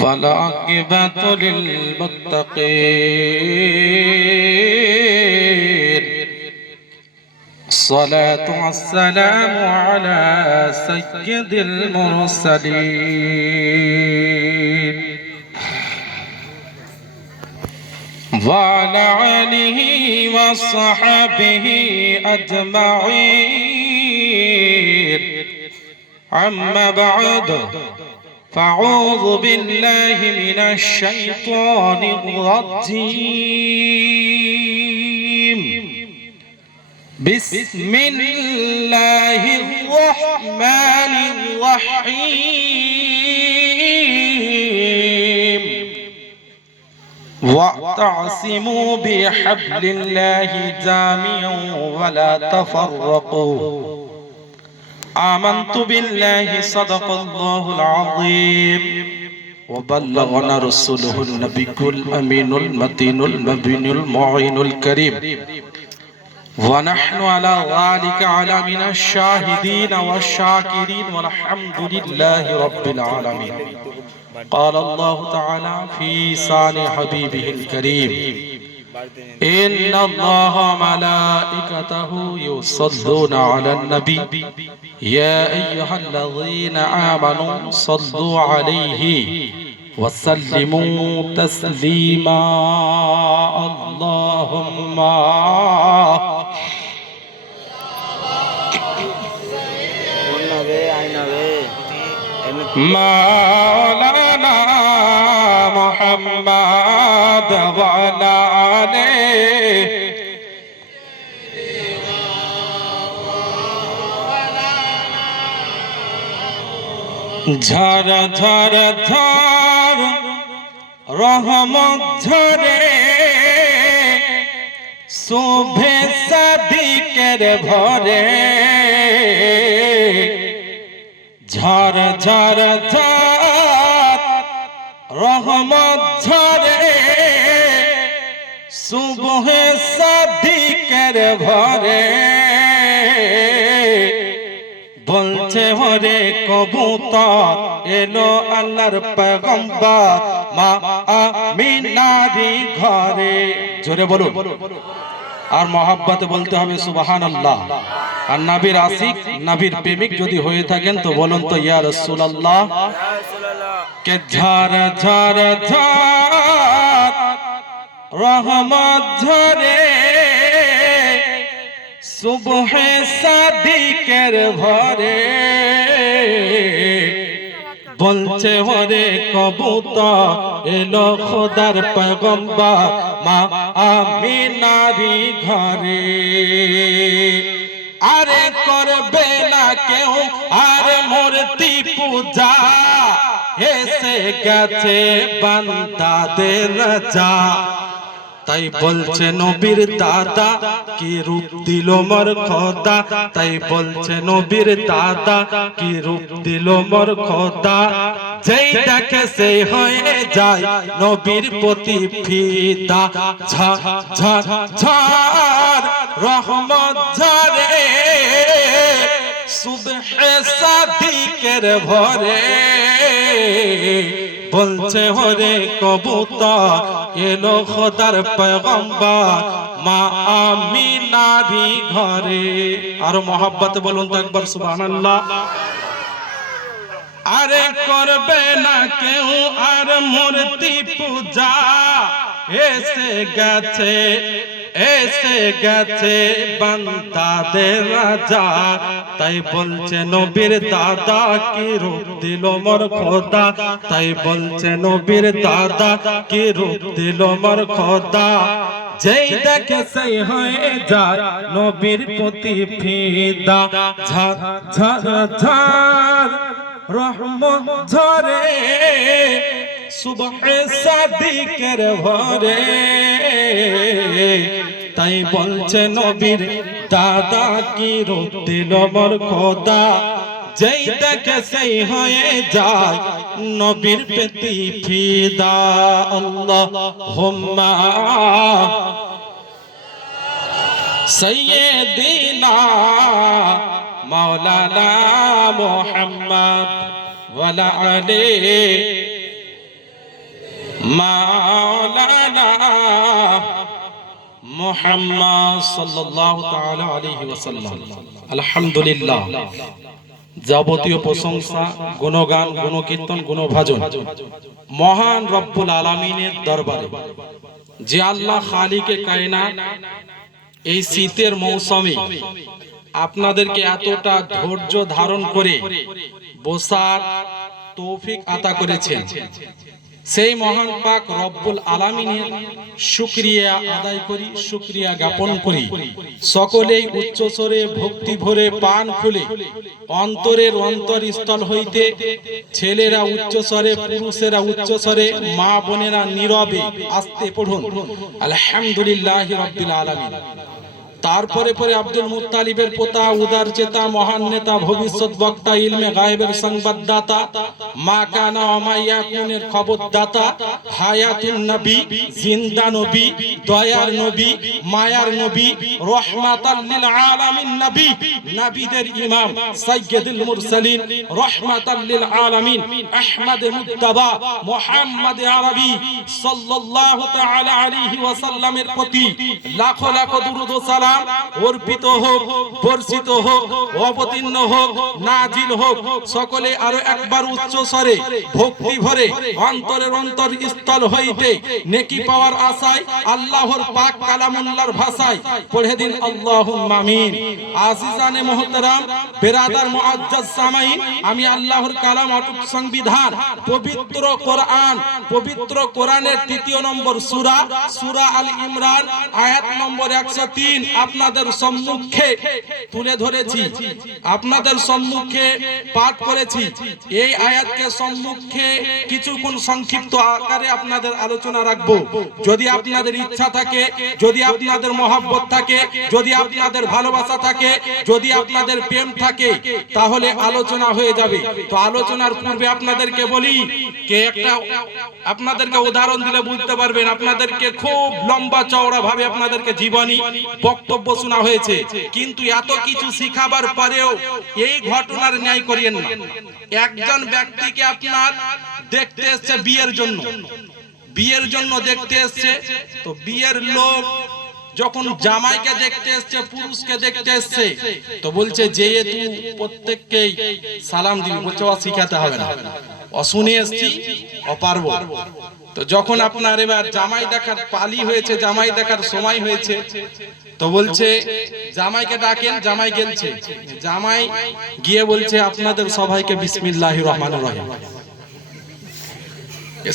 والعاقبة للمتقين الصلاة والسلام على سيد المرسلين وعلى آله وصحبه أجمعين أما بعد فأعوذ بالله من الشيطان الرجيم بسم الله الرحمن الرحيم واعتصموا بحبل الله جميعا ولا تفرقوا آمنت بالله صدق الله العظيم وبلغنا رسوله النبي الأمين المتين المبين المعين الكريم ونحن على ذلك من الشاهدين والشاكرين والحمد لله رب العالمين. قال الله تعالى في شان حبيبه الكريم إن الله وملائكته يصلون على النبي يا أيها الذين آمنوا صلوا عليه وسلموا تسليما اللهم مولانا محمد وعلى آله ঝড় ঝড় ঝড় রহমত ঝরে শুভেচ্ছা দিকের ভরে ঝড় ঝড় ঝড় রহমত ঝরে শুভেচ্ছা দিকের ভরে বলছে হরে কবুতর এলো আল্লাহর পয়গম্বর মা আমিনারি ঘরে জোরে বলুন আর মহব্বতে বলতে হবে সুবহানাল্লাহ। আর নবীর আশিক নবীর প্রেমিক যদি হয়ে থাকেন তো বলুন তো ইয়া রাসূলুল্লাহ। কে ঝড় ঝড় ঝড় রহমত ঝরে সুবহে সাদিকের ভরে বলছে হরে কবুতর এলো খোদার পয়গম্বর মা আমিনারি ঘরে আরে করবে না কেউ আর মূর্তি পূজা এসে গেছে বান্দাদের রাজা তাই বলছে নবীর দাদা কি রূপ দিল মোর খোদা তাই বলছে নবীর দাদা কি রূপ দিল মোর খোদা যেই দেখে সেই হয়ে যায় নবীর প্রতি ফিদা ঝড় ঝড় ঝড় রহমত ঝরে সুবহে সাদিকের ভরে বলছে হরে কবুতর এলো খোদার পয়গম্বর মা আমিনারি ঘরে আর মহব্বত বলুন তো একবার সুবহানাল্লাহ। আরে করবে না কেউ আর মূর্তি পূজা এসে গেছে বান্দাদের রাজা তাই বলছে নবীর দাদা কি রূপ দিল মোর খোদা তাই বলছে নবীর দাদা কি রূপ দিল মোর খোদা যেই দেখে সেই হয়ে যায় নবীর প্রতি ফিদা ঝড় ঝড় ঝড় রহমত ঝরে সুবহে সাদিকের ভরে তাই বলছে নবীর দাদা কি রূপ দিল মোর খোদা যেই দেখে সেই হয়ে যায় নবীর প্রতি ফিদা আল্লাহুম্মা সাইয়্যিদিনা মাওলানা মুহাম্মদ ওয়ালা আলি মাওলানা মুহাম্মদ সাল্লাল্লাহু তাআলা আলাইহি ওয়াসাল্লাম। আলহামদুলিল্লাহ, যাবতীয় প্রশংসা, গুণগান, গুণকীর্তন, গুণভাজন মহান রব্বুল আলামিনের দরবারে, যে আল্লাহ খালিকে কায়নাত এই শীতের মৌসুমে আপনাদেরকে এতটা ধৈর্য ধারণ করে বসার তৌফিক আতা করেছেন। সেই মহান পাক রব্বুল আলামিনের শুকরিয়া আদায় করি, শুকরিয়া জ্ঞাপন করি। সকলেই উচ্চস্বরে ভক্তি ভরে পান খুলে অন্তরের অন্তরস্থল হইতে ছেলেরা উচ্চস্বরে, পুরুষেরা উচ্চস্বরে, মা বোনেরা নীরবে আস্তে পড়ুন আলহামদুলিল্লাহি রাব্বিল আলামিন। তারপরে পরে আব্দুল মুত্তালিবের পোতা, উদার চেতা, মহান নেতা, ভবিষ্যৎ বক্তা, ইলমে গায়েবের সংবাদদাতা, মা কানা ওয়া মা ইয়াকুনের খবরদাতা, হায়াতুন নবী, জিন্দা নবী, দয়ার নবী, মায়ার নবী, রহমাতাল লিল আলামিন নবী, নবীদের ইমাম, সাইয়্যিদুল মুরসালিন, রহমাতাল লিল আলামিন, আহমদ মুত্তাবা, মুহাম্মদ আরবি সাল্লাল্লাহু তাআলা আলাইহি ওয়াসাল্লামের প্রতি লাখো লাখো দুরূদ ও সালাম অর্পিত হোক, বর্ষিত হোক, অবতীর্ণ হোক, নাজিল হোক। সকলে আরো একবার উচ্চ স্বরে ভক্তি ভরে অন্তরের অন্তরস্থল হইতে নেকি পাওয়ার আশায় আল্লাহর পাক কালামুল্লাহর ভাষায় পড়ে দিন আল্লাহুম্মা আমিন। আজিজানে মুহতারাম, বেরাদার মুআজ্জাজ সামাইন, আমি আল্লাহর কালাম, অটুট সংবিধান, পবিত্র কোরআন, পবিত্র কোরআনের ৩য় নম্বর সূরা, সূরা আল ইমরান, আয়াত নম্বর ১০৩ আপনাদের সম্মুখে তুলে ধরেছি, আপনাদের সম্মুখে পাঠ করেছি। এই আয়াতকে সম্মুখে কিছুক্ষণ সংক্ষিপ্ত আকারে আপনাদের আলোচনা রাখবো। যদি আপনাদের ইচ্ছা থাকে, যদি আপনাদের মহব্বত থাকে, যদি আপনাদের ভালোবাসা থাকে, যদি আপনাদের প্রেম থাকে, তাহলে আলোচনা হয়ে যাবে। তো আলোচনার পূর্বে আপনাদেরকে বলি, কে একটা আপনাদেরকে উদাহরণ দিলে বুঝতে পারবেন। আপনাদেরকে খুব লম্বা চওড়া ভাবে আপনাদেরকে জীবনী বক্তব্য শোনা হয়েছে, কিন্তু এত কিছু শিখাবার পরেও এই ঘটনার ন্যায় করিয়েন না। একজন ব্যক্তিকে আপনার দেখতে এসেছে বিয়ের জন্য, বিয়ের জন্য দেখতে এসেছে। তো বিয়ের লোক যখন জামাইকে দেখতে এসছে, পুরুষকে দেখতে এসছে, তো বলছে যেহেতু প্রত্যেককেই সালাম দিবি, বলছে ও শিখাতে হবে না, ও শুনে এসছি, ও পারবো। তো যখন আপনার এবার জামাই দেখার পালি হয়েছে, জামাই দেখার সময় হয়েছে, তো বলছে জামাইকে ডাকেন। জামাই গেলছে, জামাই গিয়ে বলছে আপনাদের সবাইকে বিসমিল্লাহির রহমানির রহিম।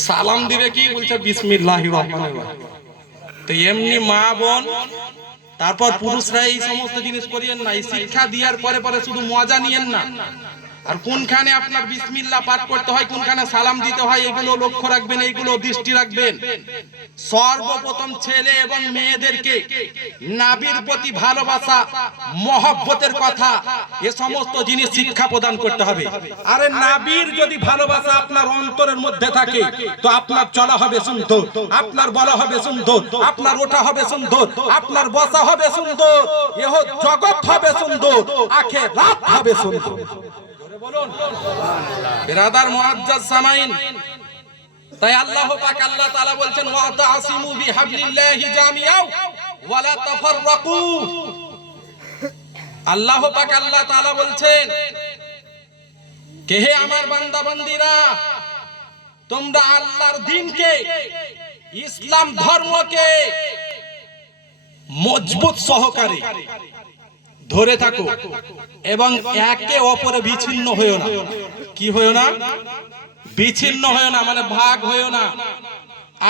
সালাম দিবে কি, বলছে বিসমিল্লাহির রহমানির রহিম। তো এমনি মা বোন, তারপর পুরুষরা এই সমস্ত জিনিস করিয়েন না। এই শিক্ষা দেওয়ার পরে পরে শুধু মজা নিয়েন না। আর কোনখানে আপনার বিসমিল্লাহ পাঠ করতে হয়, কোনখানে সালাম দিতে হয়, এগুলো লক্ষ্য রাখবেন, এইগুলো দৃষ্টি রাখবেন। সর্বপ্রথম ছেলে এবং মেয়েদেরকে নবীর প্রতি ভালোবাসা, মহব্বতের কথা, এ সমস্ত জিনিস শিক্ষা প্রদান করতে হবে। আরে নবীর যদি ভালোবাসা আপনার অন্তরের মধ্যে থাকে, তো আপনার চলা হবে সুন্দর, আপনার বলা হবে সুন্দর, আপনার ওঠা হবে সুন্দর, আপনার বসা হবে সুন্দর, এহ জগৎ হবে সুন্দর, আখিরাত হবে সুন্দর। বলুন বিরাদার মুআজ্জাজ সামাইন, তাই আল্লাহ পাক আল্লাহ তাআলা বলছেন ওয়া তাসিমু বিহাবলিল্লাহি জামিআও ওয়া লা তাফাররাকু। আল্লাহ পাক আল্লাহ তাআলা বলছেন, কে হে আমার বান্দা বান্দীরা, তোমরা আল্লাহর দ্বীনকে, ইসলাম ধর্মকে মজবুত সহকারে ধরে থাকো এবং একে অপরে বিচ্ছিন্ন হয়ো না। কি হয়ো না? বিচ্ছিন্ন হয়ো না, মানে ভাগ হয়ো না।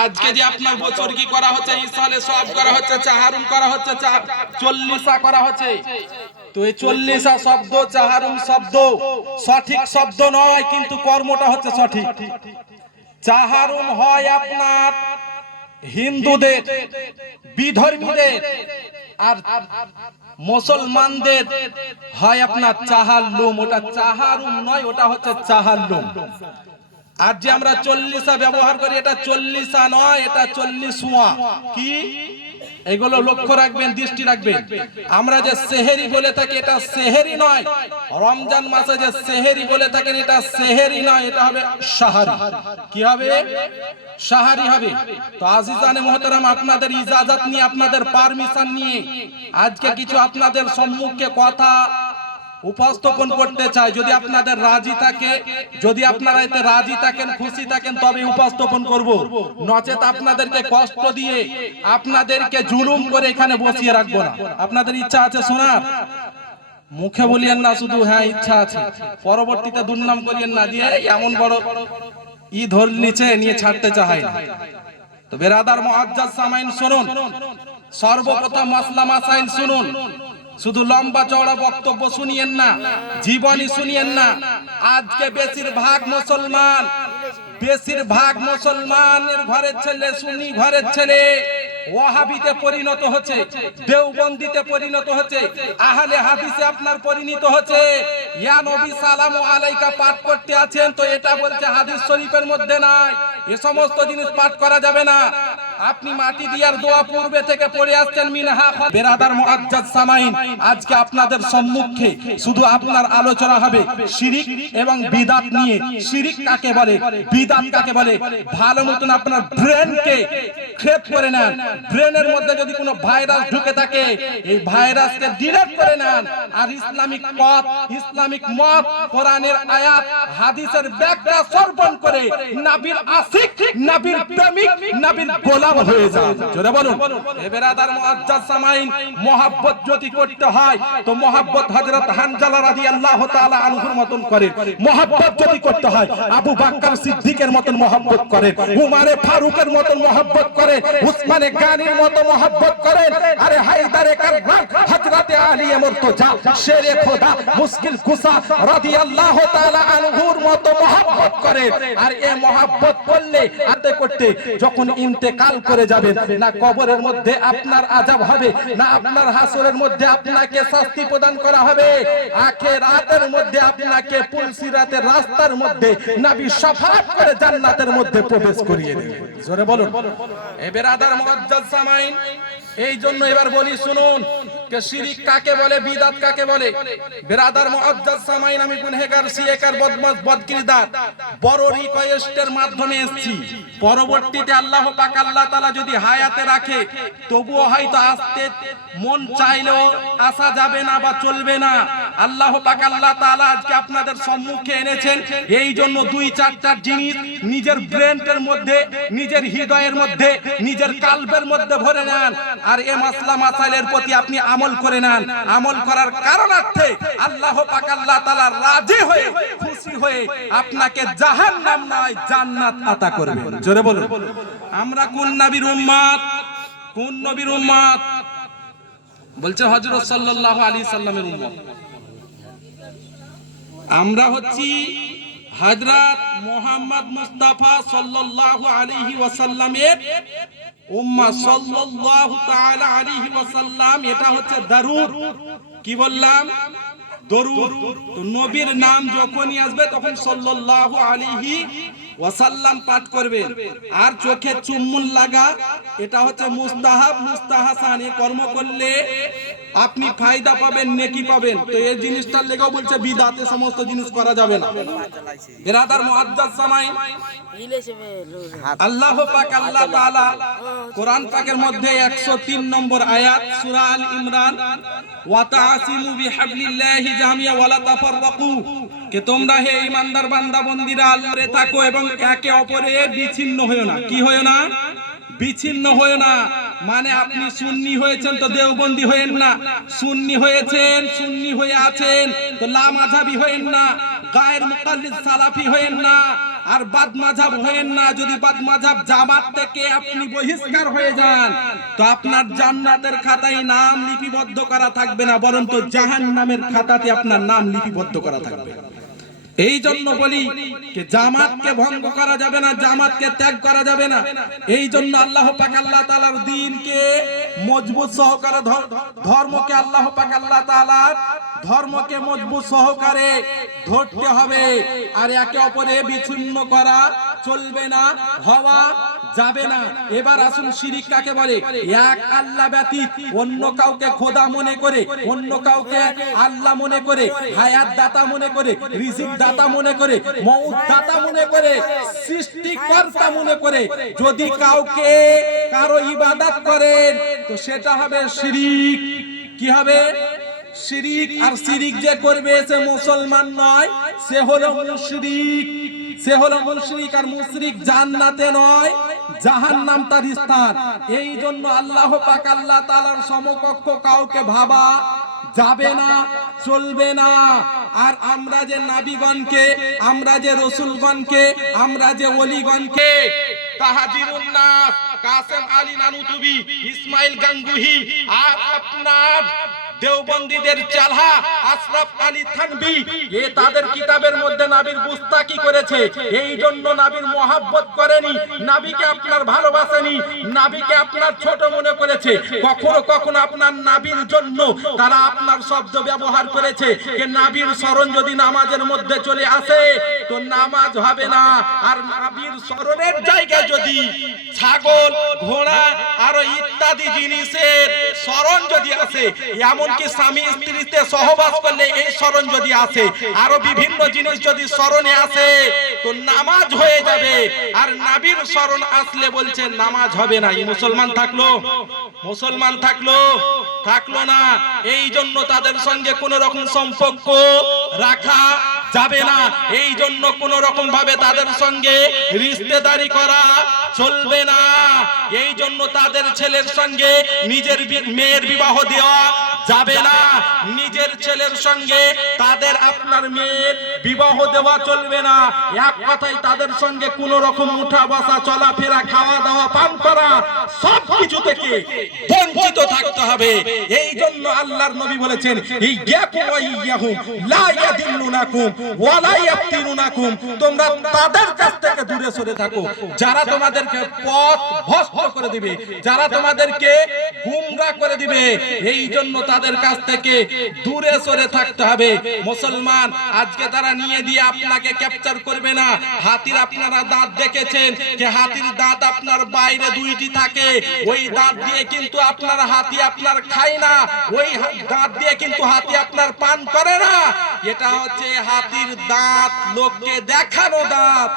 আজকে যে আপনার বছর কি করা হচ্ছে, ইসালে সব করা হচ্ছে, চাহারুম করা হচ্ছে, 40 করা হচ্ছে। তো এই 40 শব্দ, চাহারুম শব্দ সঠিক শব্দ নয়, কিন্তু কর্মটা হচ্ছে সঠিক। চাহারুম হয় আপনার হিন্দুদের, বিধর্মীদের, আর মুসলমানদের হয় আপনার চাহাল্লুম। ওটা চাহারুম নয়, ওটা হচ্ছে চাহাল্লুম। আর যে আমরা 40 ব্যবহার করি, এটা 40 নয়, এটা 40 কি এগুলো লক্ষ্য রাখবেন, দৃষ্টি রাখবেন। আমরা যে সেহেরি বলে থাকি এটা সেহেরি নয়, রমজান মাসে যে সেহেরি বলে থাকেন এটা সেহেরি নয়, এটা হবে সাহারি। কি হবে? সাহারি হবে। তো আজিজানে মুহতারাম, আপনাদের ইজাজত নিয়ে, আপনাদের পারমিশন নিয়ে আজকে কিছু আপনাদের সম্মুখে কথা উপস্থাপন করতে চাই। যদি আপনাদের রাজি থাকে, যদি আপনারা এতে রাজি থাকেন, খুশি থাকেন, তবে উপস্থাপন করব। নচেত আপনাদেরকে কষ্ট দিয়ে, আপনাদেরকে জুলুম করে এখানে বসিয়ে রাখবো না। আপনাদের ইচ্ছা আছে শোনার? মুখে বলিয়েন না শুধু হ্যাঁ ইচ্ছা আছে, পরবর্তীতে দুর্নাম করিয়েন না দিয়ে এমন বড় ধর নিচে নিয়ে ছাড়তে চাই না। তো বেরাদার মুআজ্জাজ সামাইন শুনুন, সর্বপ্রথম মাসলা মাসাইল শুনুন। শুধু লম্বা চওড়া বক্তব্য শুনিয়েন না, জীবনী শুনিয়েন না। আজকে বেশিরভাগ মুসলমানের ঘরের ছেলে, সুন্নি ঘরের ছেলে ওয়াহাবিতে পরিণত হচ্ছে, দেওবন্দিতে পরিণত হচ্ছে, আহলে হাদিসে আপনার পরিণত হচ্ছে। ইয়া নবী সালামু আলাইকা পাঠ করতে আছেন, তো এটা বলছে হাদিস শরীফের মধ্যে নাই, এ সমস্ত জিনিস পাঠ করা যাবে না। আপনি মাটি দিয়ার দোয়া পূর্বে থেকে পড়ে আসছেন মিনহা। বেরাদার মুআজ্জাজ সামাইন, আজকে আপনাদের সম্মুখে শুধু আপনার আলোচনা হবে শিরিক এবং বিদআত নিয়ে। শিরিক কাকে বলে, বিদআত কাকে বলে, ভালো মতন আপনার ব্রেনকে ক্রেপ করে নেন। ব্রেনের মধ্যে যদি কোনো ভাইরাস ঢুকে থাকে, এই ভাইরাসকে ডিলিট করে নেন। আর ইসলামিক পথ, ইসলামিক মত, কোরআনের আয়াত, হাদিসের ব্যাখ্যা শ্রবণ করে নবীর আশিক, নবীর প্রেমিক, নবীর গোলাম হয়ে যান। জোরে বলুন। এ বেরাদার মুআজ্জাজ সামাইন, মহব্বত যদি করতে হয় তো মহব্বত হযরত হানজালা রাদিয়াল্লাহু তাআলা আনহুর মতন করেন। মহব্বত যদি করতে হয় আবু বকর সিদ্দিকের মতন মহব্বত করেন, উমারে ফারুকের মতন মহব্বত করেন, উসমানে গানির মতো মহব্বত করেন। আরে হায়দারে কাররাম, হযরতে আলী মুর্তজা, শেরে খোদা, মুশকিল কুসা রাদিয়াল্লাহু তাআলা আনহুর মতো মহব্বত করেন। আর এই মহব্বত করলে আতে করতে যখন ইন্তেকাল করে যাবেন, না কবরের মধ্যে আপনার আযাব হবে, না আপনার হাসরের মধ্যে আপনাকে শাস্তি প্রদান করা হবে, আখিরাতের মধ্যে আপনাকে পুলসিরাতের রাস্তার মধ্যে নবী শাফাআত করে জান্নাতের মধ্যে প্রবেশ করিয়ে দেবে। জোরে বলুন। এ বেরাদার মুআজ্জাজ সামাইন, এই জন্য এবার বলি শুনুন, কে শিরিক কাকে বলে, বিদআত কাকে বলে। বেরাদার মুআজ্জাজ সামাইন, আমি গুনহেগার, সিয়েকার, বদমাশ, বদকিরদার বড় রিকোয়েস্টের মাধ্যমে এসেছি। পরবর্তীতে আল্লাহ পাক, আল্লাহ তাআলা যদি হায়াতে রাখে, তবুও হয়তো আসতে মন চাইলেও আসা যাবে না বা চলবে না। আল্লাহ পাক, আল্লাহ তাআলা আজকে আপনাদের সম্মুখে এনেছেন, এই জন্য দুই চারটা জিনিস নিজের ব্রেনের মধ্যে, নিজের হৃদয়ের মধ্যে, নিজের কালবের মধ্যে ভরে নেন। আর এই মাসলা মাসাইলের প্রতি আপনি আমল করে নেন। আমল করার কারণার্থে আল্লাহ পাক, আল্লাহ তাআলা রাজি হয়ে, খুশি হয়ে আপনাকে জাহান্নাম নয় জান্নাত আতা করবেন। জোরে বলুন। আমরা কোন নবীর উম্মত? কোন নবীর উম্মত? বলছে হযরত সাল্লাল্লাহু আলাইহি সাল্লামের উম্মত। আমরা হচ্ছি হযরত মুহাম্মদ মুস্তাফা সাল্লাল্লাহু আলাইহি ওয়াসাল্লামের উম্মাহ। সাল্লাল্লাহু তাআলা আলাইহি ওয়াসাল্লাম, এটা হচ্ছে দরুদ। কি বললাম? দরুদ। তো নবীর নাম যখনই আসবে তখন সাল্লাল্লাহু আলাইহি ওয়াসাল্লাম পাঠ করবেন। আর চোখে চুম্বন লাগা, এটা হচ্ছে মুস্তাহাব, মুস্তাহাসান। এই কর্ম করলে আপনি ফায়দা পাবেন, নেকি পাবেন। তো এই জিনিসটার লেগেও বলছে বিদআত, সমস্ত জিনিস করা যাবে না। বেরাদার মুআজ্জাজ সামাইন, আল্লাহ পাক, আল্লাহ তাআলা কোরআন পাকের মধ্যে 103 নম্বর আয়াত, সূরা আল ইমরান, ওয়া তা'সিমু বিহাবলিল্লাহি জামিয়া ওয়া লা তাফাররাকু, কে তোমরা হে ঈমানদার বান্দা বন্দীরা আল্লাহরে থাকো এবং একে অপরের বিচ্ছিন্ন হয়ো না। কি হয়ো না? বিচ্ছিন্ন হয়ো না। মানে আপনি সুন্নি হয়েছেন তো দেওবন্দি হয়েন না, সুন্নি হয়েছেন, সুন্নি হয়ে আছেন তো লামাযহাবী হয়েন না, গায়ের মুকাল্লিদ সালাফি হয়েন না, আর বাদ মাযহাব হয়েন না। যদি বাদ মাযহাব জামাত থেকে আপনি বহিষ্কার হয়ে যান, তো আপনার জান্নাতের খাতায় নাম লিপিবদ্ধ করা থাকবে না, বরং তো জাহান্নামের খাতাতে আপনার নাম লিপিবদ্ধ করা থাকবে। এই জন্য বলি যে জামাতকে ভঙ্গ করা যাবে না, জামাতকে ত্যাগ করা যাবে না। এই জন্য আল্লাহ পাক, আল্লাহ তাআলার দ্বীনকে মজবুত সহকারে, ধর্মকে, আল্লাহ পাক, আল্লাহ তাআলার ধর্মকে মজবুত সহকারে ধরতে হবে। আর একে অপরে বিচ্ছিন্ন করা চলবে না। হওয়া যাবে না। এবার আসুন শিরিক কাকে বলে? এক আল্লাহ ব্যতীত অন্য কাউকে খোদা মনে করে, অন্য কাউকে আল্লাহ মনে করে, হায়াত দাতা মনে করে, রিজিক দাতা মনে করে, মউত দাতা মনে করে, সৃষ্টিকর্তা মনে করে যদি কাউকে কারো ইবাদত করেন তো সেটা হবে শিরিক। কি হবে? শিরিক। আর শিরিক যে করবে সে মুসলমান নয়, সে হলো মুশরিক। সে হলো মুশরিক। আর মুশরিক জান্নাতে নয়, জাহান্নাম তার স্থান। এই জন্য আল্লাহ পাক আল্লাহ তাআলার সমকক্ষ কাউকে ভাবা যাবে না, চলবে না। আর আমরা যে নবীগণকে, আমরা যে রাসূলগণকে, আমরা যে ওলিগণকে, তাহাজিরুন নাস, কাসেম আলী নানুতুবি, ইসমাইল গাঙ্গুহি, আর আপনার দেওবন্দীদের চালহা আশরাফ আলী থানভী, এ তাদের কিতাবের মধ্যে নবীর গুস্তাখি করেছে। এই জন্য নবীর মহব্বত করেনি, নবীকে আপনার ভালোবাসেনি, নবীকে আপনার ছোট মনে করেছে। কখনো কখনো আপনার নবীর জন্য তারা আপনার শব্দ ব্যবহার করেছে যে নবীর স্মরণ যদি নামাজের মধ্যে চলে আসে তো নামাজ হবে না। আর নবীর স্মরণের জায়গায় যদি ছাগল, ঘোড়া আর ইত্যাদি জিনিসের স্মরণ যদি আসে, এমনকি স্বামী স্ত্রীতে সহবাস করলে এই স্মরণ যদি আসে, আরো বিভিন্ন জিনিস যদি স্মরণে আসে তো নামাজ হয়ে যাবে। আর নবীর স্মরণ আসলে বলছে নামাজ হবে না। এই মুসলমান থাকলো, মুসলমান থাকলো না। এই জন্য তাদের সঙ্গে কোন রকম সম্পর্ক রাখা যাবে না। এই জন্য কোন রকম ভাবে তাদের সঙ্গে রিশতেদারি করা চলবে না। এই জন্য তাদের ছেলের সঙ্গে নিজের মেয়ের বিবাহ দেওয়া যাবে না। নিজের ছেলের সঙ্গে তাদের আপনার মেয়ের বিবাহ দেওয়া চলবে না। এক কথায় তাদের সঙ্গে কোন রকম উঠা বসা, চলাফেরা, খাওয়া দাওয়া, পান করা সব কিছু থেকে বঞ্চিত থাকতে হবে। এই জন্য আল্লাহর নবী বলেছেন, ইয়াকুম ওয়া ইয়াহুম লা ইয়াদিল্লুনাকুম ওয়া লা ইয়াফতিনুনাকুম, তোমরা তাদের কাছ থেকে দূরে সরে থাকো যারা তোমাদেরকে পথ ভ্রষ্ট করে দিবে, যারা তোমাদেরকে গুমরাহ করে দিবে। এই জন্য তাদের কাছ থেকে দূরে সরে থাকতে হবে। মুসলমান আজকে তারা নিয়ে দিয়ে আপনাকে ক্যাপচার করবে না। হাতির আপনারা দাঁত দেখেছেন যে হাতির দাঁত আপনার বাইরে দুইটি থাকে, ওই দাঁত দিয়ে কিন্তু আপনার হাতি আপনার খায় না, ওই দাঁত দিয়ে কিন্তু হাতি আপনার পান করে না। এটা হচ্ছে হাতির দাঁত, লোককে দেখানো দাঁত।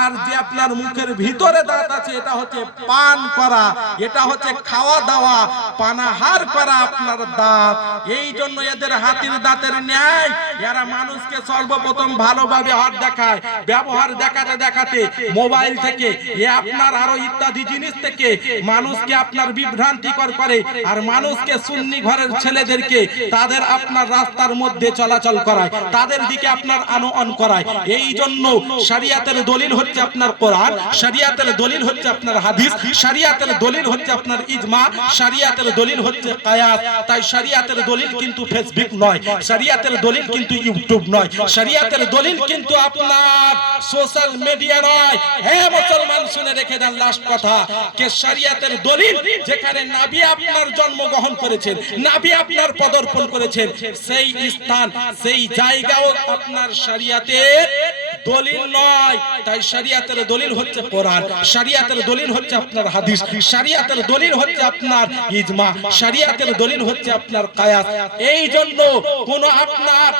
আর যে আপনার মুখের ভিতরে দাঁত আছে এটা হচ্ছে পান করা, এটা হচ্ছে খাওয়া দাওয়া, পানাহার করা আপনার দাঁত। এই জন্য এদের হাতির দাঁতের ন্যায় এরা মানুষকে সর্বপ্রথম ভালোভাবে হাত দেখায়, ব্যবহার দেখাতে দেখাতে মোবাইল থেকে এ আপনার আরো ইত্যাদি জিনিস থেকে মানুষকে আপনার বিভ্রান্তিকর করে। আর মানুষকে সুন্নি ঘরের ছেলেদেরকে তাদের আপনার রাস্তার মধ্যে চলাচল করায়, তাদের দিকে আপনার আনয়ন করায়। এই জন্য শরিয়াতের দলিল হচ্ছে আপনার কোরআন, শরিয়াতের দলিল হচ্ছে আপনার হাদিস, শরিয়াতের দলিল হচ্ছে আপনার ইজমা, শরিয়াতের দলিল হচ্ছে কিয়াস। তাই শরিয়াতের দলিল কিন্তু ফেসবুক নয়, শরিয়াতের দলিল কিন্তু ইউটিউব নয়, শরিয়াতের দলিল কিন্তু আপনার সোশ্যাল মিডিয়া নয়। হে মুসলমান শুনে রেখে দেন লাস্ট কথা, কে শরিয়াতের দলিল যেখানে নবী আপনার জন্মগ্রহণ করেছেন, নবী আপনার পদার্পণ করেছেন, সেই স্থান সেই জায়গাও আপনার শরিয়াতের দলিল নয়। তাই শরিয়াতের দলিল হচ্ছে কোরআন, শরিয়াতের দলিল হচ্ছে আপনার হাদিস, শরিয়াতের দলিল হচ্ছে আপনার ইজমা, শরিয়াতের দলিল হচ্ছে আপনার কিয়াস। এই জন্য কোন আপনার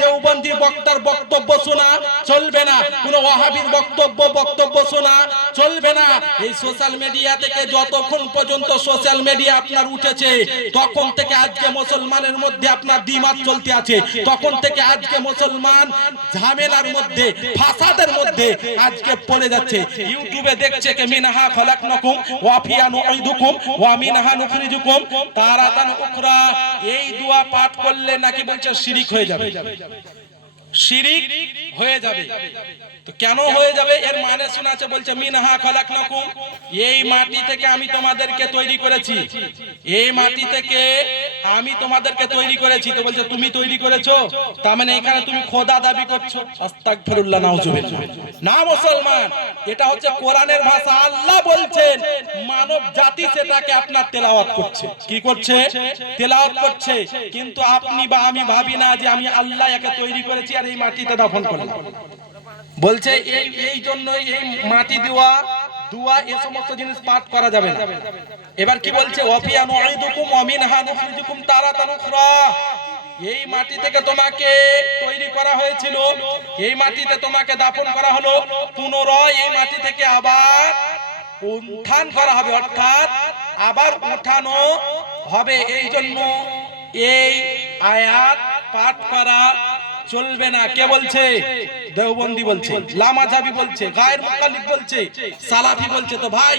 দেওবন্দি বক্তার বক্তব্য শোনা চলবে না, কোন ওয়াহাবির বক্তব্য শোনা চলবে না। এই সোশ্যাল মিডিয়া থেকে যতক্ষণ পর্যন্ত সোশ্যাল মিডিয়া আপনার উঠেছে তখন থেকে আজকে মুসলমানের মধ্যে আপনার দ্বিমত চলতে আছে, তখন থেকে আজকে মুসলমান ঝামেলার মধ্যে, ফাসাদের মধ্যে আজকে পড়ে যাচ্ছে। ইউটিউবে দেখছে কে মিনহা খলাকনাকুম ওয়া ফিহা নুঈদুকুম ওয়া মিনহা নুখরিজুকুম তারাতান উখরা। এই দোয়া পাঠ করলে নাকি বলছে শিরিক হয়ে যাবে, শিরিক হয়ে যাবে। তো কেন হয়ে যাবে? এর মানে শোনাচ্ছে, বলছে মিনহা খলাকনাকুম, এই মাটি থেকে আমি তোমাদেরকে তৈরি করেছি, এই মাটি থেকে আমি তোমাদেরকে তৈরি করেছি। তো বলছে তুমি তৈরি করেছো, তার মানে এখানে তুমি খোদা দাবি করছো। আস্তাগফিরুল্লাহ, নাউজুবিল্লাহ। না মুসলমান, এটা হচ্ছে কোরআনের ভাষা। আল্লাহ বলছেন, মানব জাতি সেটাকে আপনার তেলাওয়াত করছে। কি করছে? তেলাওয়াত করছে। কিন্তু আপনি বা আমি ভাবি না যে আমি আল্লাহ একে তৈরি করেছি আর এই মাটিতে দাফন করলাম। বলছে এই জন্য এই মাটি দেওয়া দুয়া এই সমস্ত জিনিস পাঠ করা যাবে না। এবার কি বলছে ওয়াফিয়া নুঈদুকুম ওয়া মিনহা নুখরিজুকুম তারাতান উখরা, এই মাটি থেকে তোমাকে তৈরি করা হয়েছিল, এই মাটিতে তোমাকে দাফন করা হলো, পুনরায় এই মাটি থেকে আবার উত্থান করা হবে, অর্থাৎ আবার উঠানো হবে। এই জন্য এই আয়াত পাঠ করা চলবে না। কে বলছে? দেওবন্দি বলছে, লামাজাবি বলছে, গায়ের মুকাল্লিদ বলছে, সালাফি বলছে। তো ভাই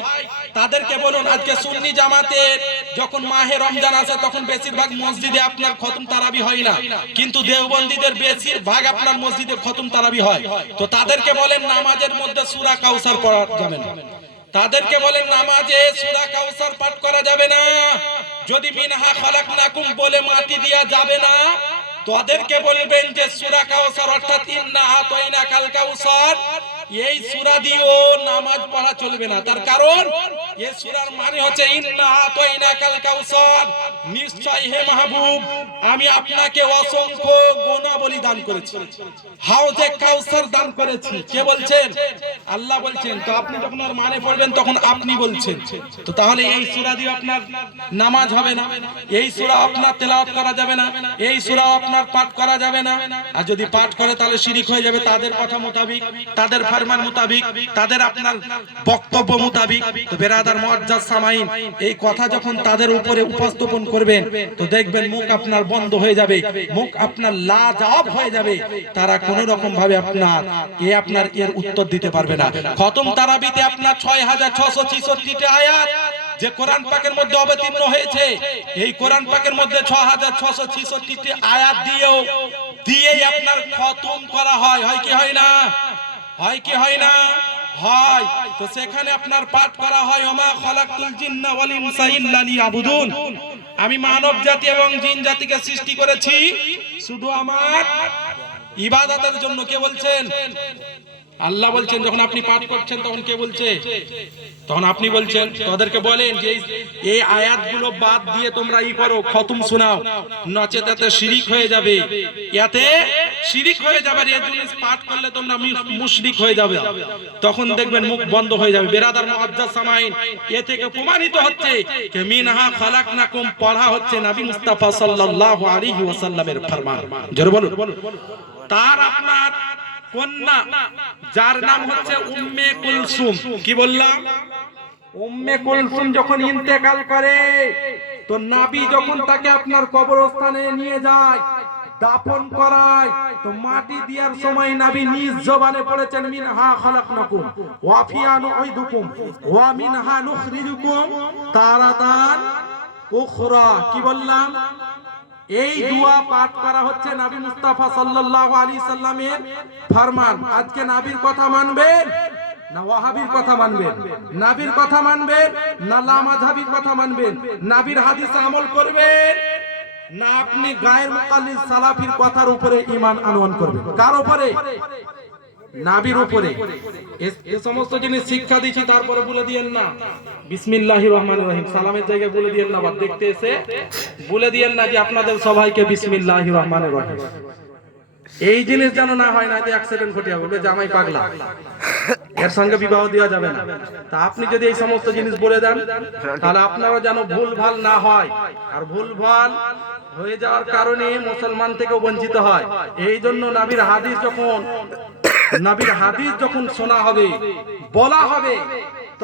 তাদেরকে বলুন, আজকে সুন্নি জামাতের যখন মাহে রমজান আসে তখন বেশিরভাগ মসজিদে আপনার খতম তারাবি হয় না, কিন্তু দেওবন্দীদের বেশিরভাগ আপনার মসজিদে খতম তারাবি হয়। তো তাদেরকে বলেন নামাজের মধ্যে সূরা কাউসার পড়া যাবে না, তাদেরকে বলেন নামাজে সূরা কাউসার পাঠ করা যাবে না। যদি মিনহা খলাকনাকুম বলে মাটি দেয়া যাবে না, তাদেরকে বলবেন যে সূরা কাউসার অর্থাৎ ইন্না আতাইনাকাল কাউসার, এই সূরা দিয়েও নামাজ পড়া চলবে না। তার কারণ এই সূরার মানে হচ্ছে ইন্না আতাইনাকাল কাউসার, নিশ্চয় হে মাহবুব আমি আপনাকে অসংখ্য গুণাবলী দান করেছি, হাউজে কাউসার দান করেছি। কে বলছেন? আল্লাহ বলছেন। তো আপনি যখন আর মানে পড়বেন তখন আপনি বলছেন, তো তাহলে এই সূরা দিয়ে আপনার নামাজ হবে না, এই সূরা আপনার তেলাওয়াত করা যাবে না, এই সূরা আপনার পাঠ করা যাবে না। আর যদি পাঠ করে তাহলে শিরিক হয়ে যাবে তাদের কথা মোতাবিক, তাদের ফরমান মোতাবিক, তাদের আপনার বক্তব্য মোতাবিক। তো বেরাদার মুআজ্জাজ সামাইন, এই কথা যখন তাদের উপরে উপস্থাপন করবেন তো দেখবেন মুখ আপনার বন্ধ হয়ে যাবে, মুখ আপনার লাজবাব হয়ে যাবে। তারা কোন রকম ভাবে আপনার এর উত্তর দিতে পারবে না। খতম তারাবিতে আপনার 6666টি আয়াত যে কোরআন পাকের মধ্যে অবতীর্ণ হয়েছে, এই কোরআন পাকের মধ্যে 6666টি আয়াত দিয়েই আপনার খতম করা হয়। হয় কি হয় না? হয় কি হয় না? হয়। তো সেখানে আপনার পাঠ করা হয় ওমা খালাকতুল জিন্না ওয়াল ইনসা ইল্লা লিয়াবুদুন, আমি মানব জাতি এবং জিন জাতিকে সৃষ্টি করেছি শুধু আমার ইবাদতের জন্য। কে বলছেন? আল্লাহ বলছেন। যখন আপনি পাঠ করছেন তখন কে বলছে? তখন আপনি বলছেন। তাদেরকে বলেন যে এই আয়াতগুলো বাদ দিয়ে তোমরা করো, খতম শোনাও, নচেতে শিরিক হয়ে যাবে, এতে শিরিক হয়ে যাবে। এই জিনিস পাঠ করলে তোমরা মুশরিক হয়ে যাবে, তখন দেখবেন মুখ বন্ধ হয়ে যাবে। বেরাদার মুআজ্জাজ সামাইন, এ থেকে প্রমাণিত হচ্ছে যে মিনহা খালাকনাকুম পড়া হচ্ছে নবী মুস্তাফা সাল্লাল্লাহু আলাইহি ওয়াসাল্লামের ফরমান। জোরে বলুন। তার আপনার কন্যা যার নাম হচ্ছে উম্মে কুলসুম, কি বললাম? উম্মে কুলসুম যখন ইন্তেকাল করে তো নবী যখন তাকে আপনার কবরস্থানে নিয়ে যায়, দাফন করায়, তো মাটি দেওয়ার সময় নবী নিজ জবানে পড়েছেন মিনহা খালাকনাকুম ওয়া ফিহা নুঈদুকুম ওয়া মিনহা নুখরিজুকুম তারাতান উখরা। কি বললাম? এই দোয়া পাঠ করা হচ্ছে নবী মুস্তাফা সাল্লাল্লাহু আলাইহি সাল্লামের ফরমান। আজকে নবীর কথা মানবেন না ওয়াহাবির কথা মানবেন? নবীর কথা মানবেন না লামাযহাবির কথা মানবেন? নবীর হাদিসে আমল করবেন না আপনি গায়ের মুকাল্লিদ সালাফির কথার উপরে ঈমান আনয়ন করবেন? কার উপরে? নবীর উপরে। এই সমস্ত জিনিস শিক্ষা দিচ্ছি, তারপরে বলে দিয়েন না বিসমিল্লাহির রহমানির রহিম, সালামের জায়গায় বলে দিয়েন না, বাদ দেখতে এসে বলে দিয়েন না যে আপনাদের সবাইকে বিসমিল্লাহির রহমানির রহিম। এই জিনিস যেন না হয়, না যে অ্যাক্সিডেন্ট ঘটে যাবে, জামাই পাগলা, এর সঙ্গে বিবাহ দেওয়া যাবে না। তা আপনি যদি এই সমস্ত জিনিস বলে দেন তাহলে আপনারও যেন ভুল ভাল না হয়, আর ভুল ভাল হয়ে যাওয়ার কারণে মুসলমান থেকেও বঞ্চিত হয়। এই জন্য নবীর হাদিস যখন শোনা হবে, বলা হবে,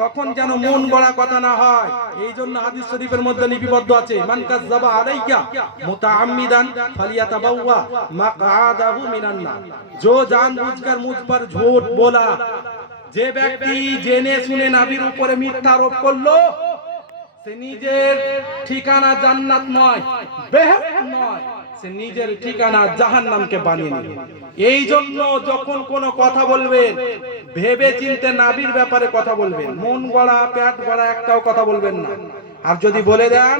তখন যেন মন গড়া কথা না হয়। এই জন্য হাদিস শরীফের মধ্যে লিপিবদ্ধ আছে মান কাযাবা আলাইয়া মুতাআম্মিদান ফালিয়াতাবাওয়া মাকআদাহু মিনান নার, जो जानबूझकर मुझ पर झूठ बोला, যে ব্যক্তি জেনে শুনে নবীর উপরে মিথ্যা আরোপ করলো সে নিজের ঠিকানা জান্নাত নয়, বেহেশত নয়, সে নিজের ঠিকানা জাহান্নামকে বানিয়ে নিল। এই জন্য যখন কোনো কথা বলবেন ভেবে চিন্তে নবীর ব্যাপারে কথা বলবেন, মন গড়া পেট গড়া একটাও কথা বলবেন না। আর যদি বলে দেন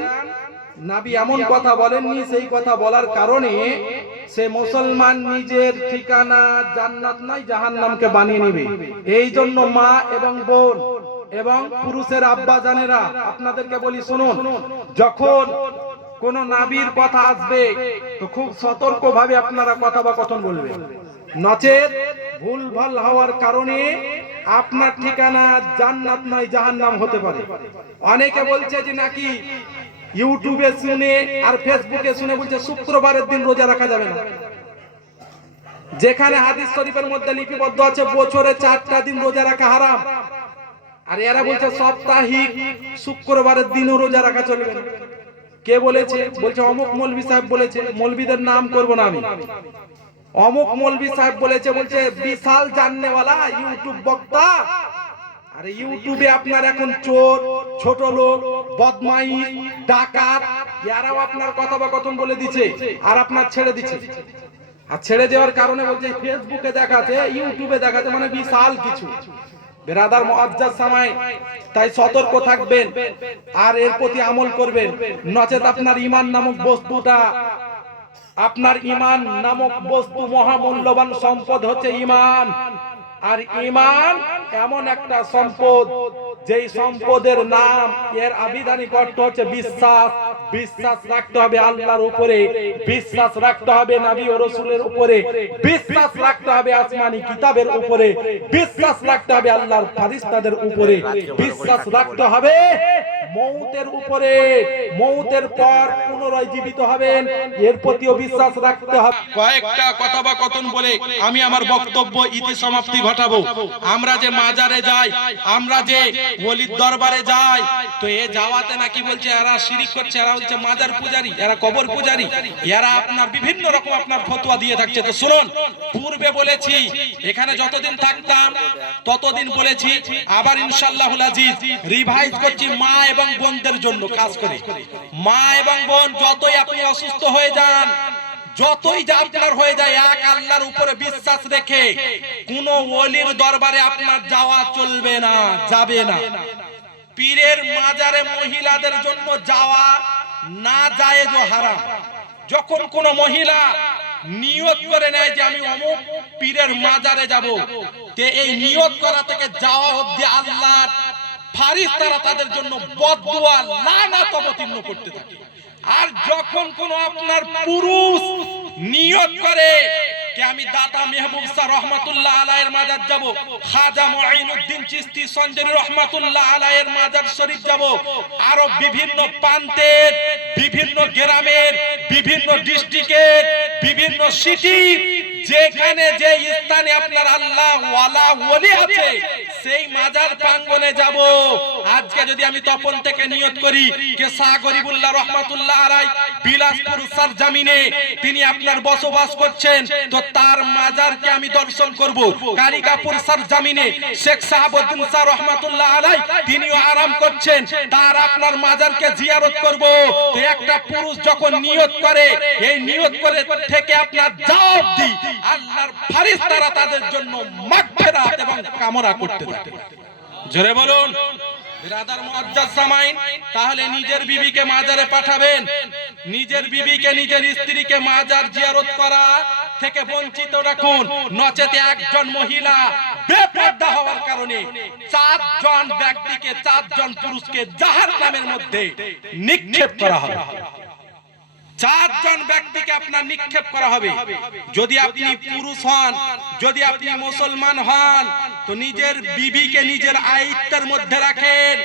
নবী এমন কথা বলেননি, সেই কথা বলার কারণে সে মুসলমান নিজের ঠিকানা জান্নাত নয় জাহান্নামকে বানিয়ে নেবে। এই জন্য মা এবং বোন এবং পুরুষের আব্বা জানেরা আপনাদেরকে বলি, শুনুন, যখন কোন নবীর কথা আসবে তো খুব সতর্ক ভাবে আপনারা কথা বা কথন বলবেন, নচেত ভুল ভাল হওয়ার কারণে আপনার ঠিকানা জান্নাত নয় জাহান্নাম হতে পারে। অনেকে বলছে যে নাকি ইউটিউবে শুনে আর ফেসবুকে শুনে বলছে শুক্রবারের দিন রোজা রাখা যাবে না, যেখানে হাদিস শরীফের মধ্যে লিপিবদ্ধ আছে বছরে 4টা দিন রোজা রাখা হারাম। আর এরা বলছে সাপ্তাহিক শুক্রবারের দিনও রোজা রাখা চলবে না। কে বলেছে? বলছে অমুক মৌলভী সাহেব বলেছে। মৌলভীদের নাম করব না আমি। অমুক মৌলভী সাহেব বলেছে, বলছে বিশাল জাননেওয়ালা ইউটিউব বক্তা। আরে ইউটিউবে আপনার এখন চোর, ছোট লোক, বদমাইশ, ডাকাত এরাও আপনার কথা বা কথন বলে দিচ্ছে আর আপনার ছেড়ে দিচ্ছে। আর ছেড়ে দেওয়ার কারণে বলছে ফেসবুকে দেখাতে, ইউটিউবে দেখাতে, মানে বিশাল কিছু। বেরাদার মুআজ্জাজ সামাই, তাই সতর্ক থাকবেন আর এর প্রতি আমল করবেন, নচেত আপনার ঈমান নামক বস্তুটা, আপনার ঈমান নামক বস্তু মহামূল্যবান সম্পদ হচ্ছে ঈমান। আর ঈমান এমন একটা সম্পদ যেই সম্পদের নাম, এর আবিধানিক অর্থ হচ্ছে বিশ্বাস। বিশ্বাস রাখতে হবে আল্লাহর উপরে, বিশ্বাস রাখতে হবে নবী ও রাসূলের উপরে, বিশ্বাস রাখতে হবে আসমানি কিতাবের উপরে, বিশ্বাস রাখতে হবে আল্লাহর ফেরেশতাদের উপরে, বিশ্বাস রাখতে হবে মৌতের উপরে, মৌতের পর পুনরায় জীবিত হবেন, এর প্রতিও বিশ্বাস রাখতে হবে। কয়েকটা কথা বা কথন বলে আমি আমার বক্তব্য ইতি সমাপ্তি ঘটাবো। আমরা যে মাজারে যাই, আমরা যে ওলির দরবারে যাই, তো এ যাওয়াতে নাকি বলছে এরা শিরিক করছে, এরা বলছে মাজার পূজারি, এরা কবর পূজারি, এরা আপনার বিভিন্ন রকম আপনার ফতোয়া দিয়ে থাকছে। তো শুনুন, পূর্বে বলেছি, এখানে যতদিন থাকতাম ততদিন বলেছি, আবার ইনশাআল্লাহুল আজিজ রিভাইজ করছি মা এবং বোনদের জন্য কাজ করে। মা এবং বোন যতই আপনি অসুস্থ হয়ে যান, যতই যা আপনার হয়ে যায়, এক আল্লাহর উপরে বিশ্বাস রেখে কোন ওলির দরবারে আপনার যাওয়া চলবে না, যাবে না। পীরের মাজারে মহিলাদের জন্য যাওয়া না জায়েজ ও হারাম। যখন কোন মহিলা নিয়ত করে নেয় যে আমি অমুক পীরের মাজারে যাব, তে এই নিয়ত করা থেকে যাওয়া অবধি আল্লাহর ফেরেশতারা তাদের জন্য বদদুয়া লানাত অবতীর্ণ করতে থাকে। আর যখন কোন আপনার পুরুষ নিয়ত করে যে আমি দাতা মেহবুব শাহ রহমাতুল্লাহ আলাইহির মাজার যাব, খাজা মুঈনুদ্দিন চিশতি সঞ্জনী রহমাতুল্লাহ আলাইহির মাজার শরীফ যাব, আরো বিভিন্ন প্রান্তের, বিভিন্ন গ্রামের, বিভিন্ন ডিস্ট্রিক্টের, বিভিন্ন সিটি, যেখানে যে স্থানে আপনার আল্লাহ ওয়ালা ওলি আছে, সেই মাজার প্রাঙ্গণে যাব। আজকে যদি আমি তপন থেকে নিয়ত করি কে শাহ গরিবুল্লাহ রহমাতুল্লাহ আলাইহি বিলাসপুর সরজমিনে তিনি আপনার বসবাস করছেন, তো তার মাজারকে আমি দর্শন করব। কালিকাপুর সরজমিনে শেখ সাহাবউদ্দিন শাহ রহমাতুল্লাহ আলাইহি তিনিও আরাম করছেন, তার আপনার মাজারকে জিয়ারত করব। তো একটা পুরুষ যখন নিয়ত করে, এই নিয়ত করে থেকে আপনার জবাব দি আল্লাহর ফেরেশতারা তাদের জন্য মাগফিরাত এবং কামনা করতে থাকে। জোরে বলুন বিরাদার মুআজ্জাজ সামাইন। তাহলে নিজের বিবিকে মাজারে পাঠাবেন, নিজের বিবিকে, নিজের স্ত্রীকে মাজার জিয়ারত করা থেকে বঞ্চিত রাখুন, নচেত একজন মহিলা বেপরদা হওয়ার কারণে 4 জন ব্যক্তিকে, 4 জন পুরুষকে জাহান্নামের মধ্যে নিক্ষেপ করা হবে। 4 জন ব্যক্তিকে আপনার নিক্ষেপ করা হবে। যদি আপনি পুরুষ হন, যদি আপনি মুসলমান হন, তো নিজের বিবিকে নিজের আয়ত্তের মধ্যে রাখেন,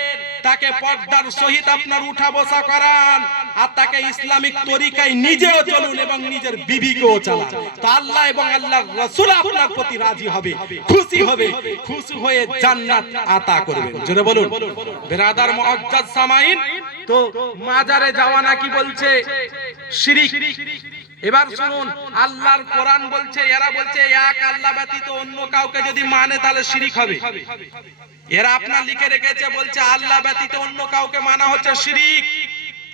তাকে পর্দার সহিত আপনার উঠা বসা করান, আর তাকে ইসলামিক তরিকায় নিজেও চলুন এবং নিজের বিবিকেও চালান। তো আল্লাহ এবং আল্লাহর রাসূল আপনার প্রতি রাজি হবে, খুশি হবে, খুশি হয়ে জান্নাত আতা করবেন। জোরে বলুন বিরাদার মুআজ্জাজ সামাইন। তো মাজারে যাওয়া নাকি বলছে শিরিক। এবার শুনুন, আল্লাহর কোরআন বলছে, এরা বলছে এক আল্লাহ ব্যতীত অন্য কাউকে যদি মানে তাহলে শিরিক হবে। এরা আপনার লিখে রেখেছে, বলছে আল্লাহ ব্যতীত অন্য কাউকে মানা হচ্ছে শিরিক।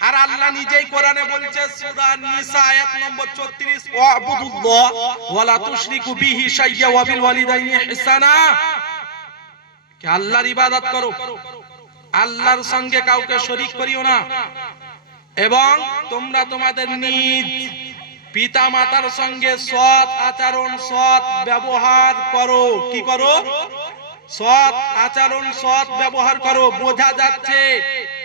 আর আল্লাহ নিজেই কোরআনে বলছে, সূরা নিসা আয়াত নম্বর 34, ওয়াবুদুল্লাহ ওয়ালা তুশরিকু বিহি শাইয়্যা ওয়া বিল ওয়ালিদাইনি ইহসানা, কে আল্লাহর ইবাদত করো, আল্লাহর সঙ্গে কাউকে শরীক করিও না, এবং তোমরা তোমাদের নিজ পিতা মাতার সঙ্গে সৎ আচরণ, সৎ ব্যবহার করো। কি করো? সৎ আচরণ, সৎ ব্যবহার করো। বোঝা যাচ্ছে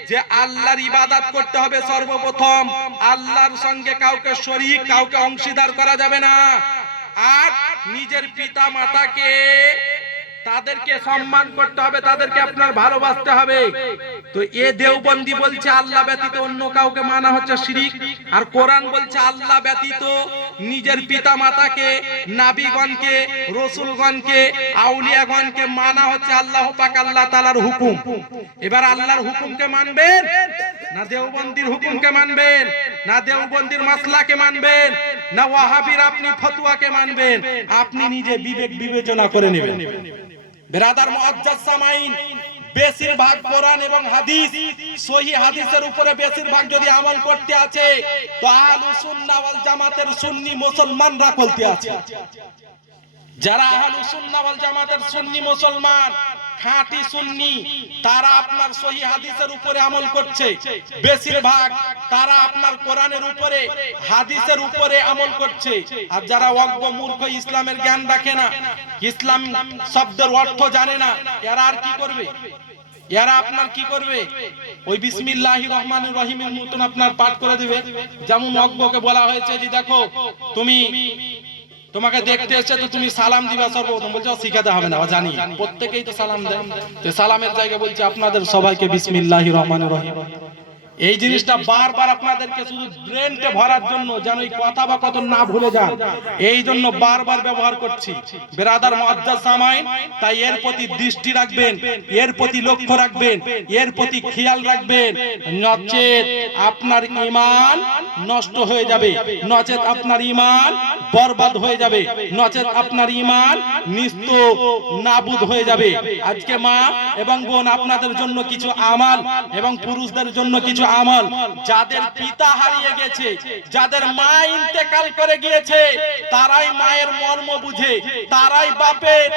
যে আল্লাহর ইবাদত করতে হবে সর্বপ্রথম, আল্লাহর সঙ্গে কাউকে শরীক, কাউকে অংশীদার করা যাবে না। আর নিজের পিতা মাতাকে তাদেরকে সম্মান করতে হবে, তাদেরকে আপনার ভালোবাসতে হবে। তো এ দেওবন্দি বলছে আল্লাহ ব্যতীত অন্য কাউকে মানা হচ্ছে শিরিক, আর কোরআন বলছে আল্লাহ ব্যতীত নিজের পিতা মাতাকে, নাবিগণকে, রসুলগণকে, আউলিয়াগণকে মানা হচ্ছে আল্লাহ পাক আল্লাহ তাআলার হুকুম। এবার আল্লাহর হুকুমকে মানবেন না দেওবন্দির হুকুমকে মানবেন, না দেওবন্দির মাসলাকে মানবেন, না ওয়াহাবির আপনি ফতোয়াকে মানবেন? আপনি নিজে বিবেক বিবেচনা করে নেবেন। বেরাদার মুআজ্জাজ সামাইন, বেশিরভাগ কোরআন এবং হাদিস, সহিহ হাদিসের উপরে বেশিরভাগ যদি আমল করতে আছে, তো আহলুস সুন্নাহ ওয়াল জামাতের সুন্নি মুসলমানরা বলতে আছে। যারা আহলুস সুন্নাহ ওয়াল জামাতের সুন্নি মুসলমান, খাঁটি সুন্নি, তারা আপনার সহিহ হাদিসের উপরে আমল করছে বেশিরভাগ, তারা আপনার কোরআনের উপরে, হাদিসের উপরে আমল করছে। আর যারা অজ্ঞ মূর্খ, ইসলামের জ্ঞান রাখে না, ইসলাম শব্দের অর্থ জানে না, এরা আর কি করবে? এরা আপনার কি করবে? ওই বিসমিল্লাহির রহমানির রহিমের মতন আপনার পাঠ করে দিবে। যেমন অজ্ঞকে বলা হয়েছে যে দেখো তুমি, তোমাকে দেখতে এসেছে তো তুমি সালাম দিবা সর্বপ্রথম, বলছে শিখাতে হবে না, জানি প্রত্যেকেই তো সালাম দেয়। তো সালামের জায়গায় বলছে আপনাদের সবাইকে বিসমিল্লাহির রহমানির রহিম। এই জিনিসটা বারবার আপনাদেরকে শুধু ব্রেনকে ভরার জন্য, যেন এই কথা বা কত না ভুলে যান, এই জন্য বারবার ব্যবহার করছি। বেরাদার মুআজ্জাজ সামাইন, তাই এর প্রতি দৃষ্টি রাখবেন, এর প্রতি লক্ষ্য রাখবেন, এর প্রতি খেয়াল রাখবেন, নচেত আপনার ঈমান নষ্ট হয়ে যাবে, নচেত আপনার ঈমান বরবাদ হয়ে যাবে, নচেত আপনার ঈমান নিস্ত নাবুদ হয়ে যাবে। আজকে মা এবং বোন, আপনাদের জন্য কিছু আমাল এবং পুরুষদের জন্য কিছু আমল, যাদের পিতা হারিয়ে গেছে, যাদের মা ইন্তেকাল করে গিয়েছে, তারাই মায়ের মর্ম বুঝে, তারাই বাপের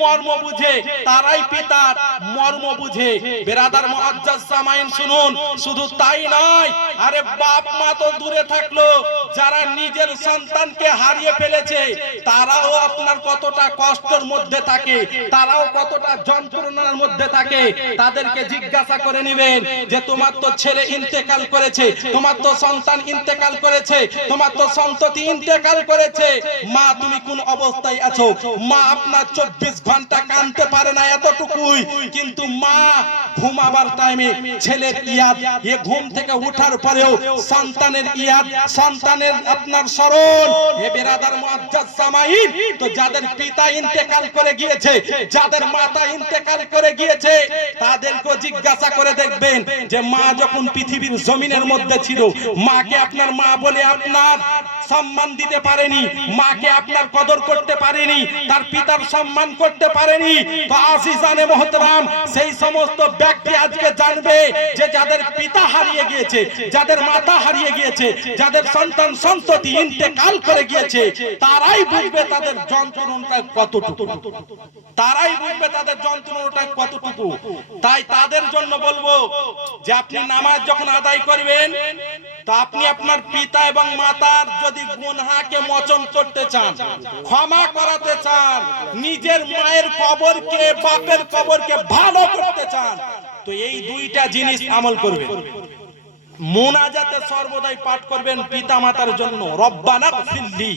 মর্ম বুঝে, তারাই পিতার মর্ম বুঝে। বেরাদার মুআজ্জাজ সামাইন শুনুন, শুধু তাই নয়, আরে বাপ মা তো দূরে থাকলো, যারা নিজের সন্তানকে হারিয়ে ফেলেছে, তারাও আপনার কতটা কষ্টের মধ্যে থাকে, তারাও কতটা যন্ত্রণার মধ্যে থাকে। তাদেরকে জিজ্ঞাসা করে নেবেন যে তোমার তো ছেলে ইন্তেকাল করেছে, তোমার তো সন্তান ইন্তেকাল করেছে, তোমার তো সন্ততি ইন্তেকাল করেছে, মা তুমি কোন অবস্থায় আছো? মা আপনার 24 ঘন্টা কাঁদতে পারে না, এতটুকুই, কিন্তু মা ঘুমাবার টাইমে ছেলের ইয়াদ, এ ঘুম থেকে ওঠার পরেও সন্তানের ইয়াদ, সন্তানের আপনার স্মরণ। হে বেরাদার মুআজ্জাজ সামাইন, তো যাদের পিতা ইন্তেকাল করে গিয়েছে, যাদের মাতা ইন্তেকাল করে গিয়েছে, তাদেরকে জিজ্ঞাসা করে দেখবেন যে মা যখন পৃথিবীর জমিনের মধ্যে ছিল, মাকে আপনার মা বলে আপনার সম্মান দিতে পারেনি, মাকে আপনার কদর করতে পারেনি, তার পিতার সম্মান করতে পারেনি। তো আজিজানে মুহতারাম, সেই সমস্ত ব্যক্তি আজকে জানবে যে যাদের পিতা হারিয়ে গিয়েছে, যাদের মাতা হারিয়ে গিয়েছে, যাদের সন্তান সন্ততি ইন্তেকাল করে গিয়েছে, তারাই বুঝবে তাদের যন্ত্রণাটা কতটুকু, তারাই বুঝবে তাদের যন্ত্রণাটা কতটুকু। তাই তাদের জন্য বলবো যে আপনি নামাজ যখন আদায় করবেন, তো আপনি আপনার পিতা এবং মাতার যদি গুনাহকে মোচন করতে চান, ক্ষমা করাতে চান, নিজের মায়ের কবরকে, বাপের কবরকে ভালো করতে চান, তো এই দুইটা জিনিস আমল করবেন। মুনাজাতে সর্বদাই পাঠ করবেন পিতা মাতার জন্য, রব্বানা ফিল্লি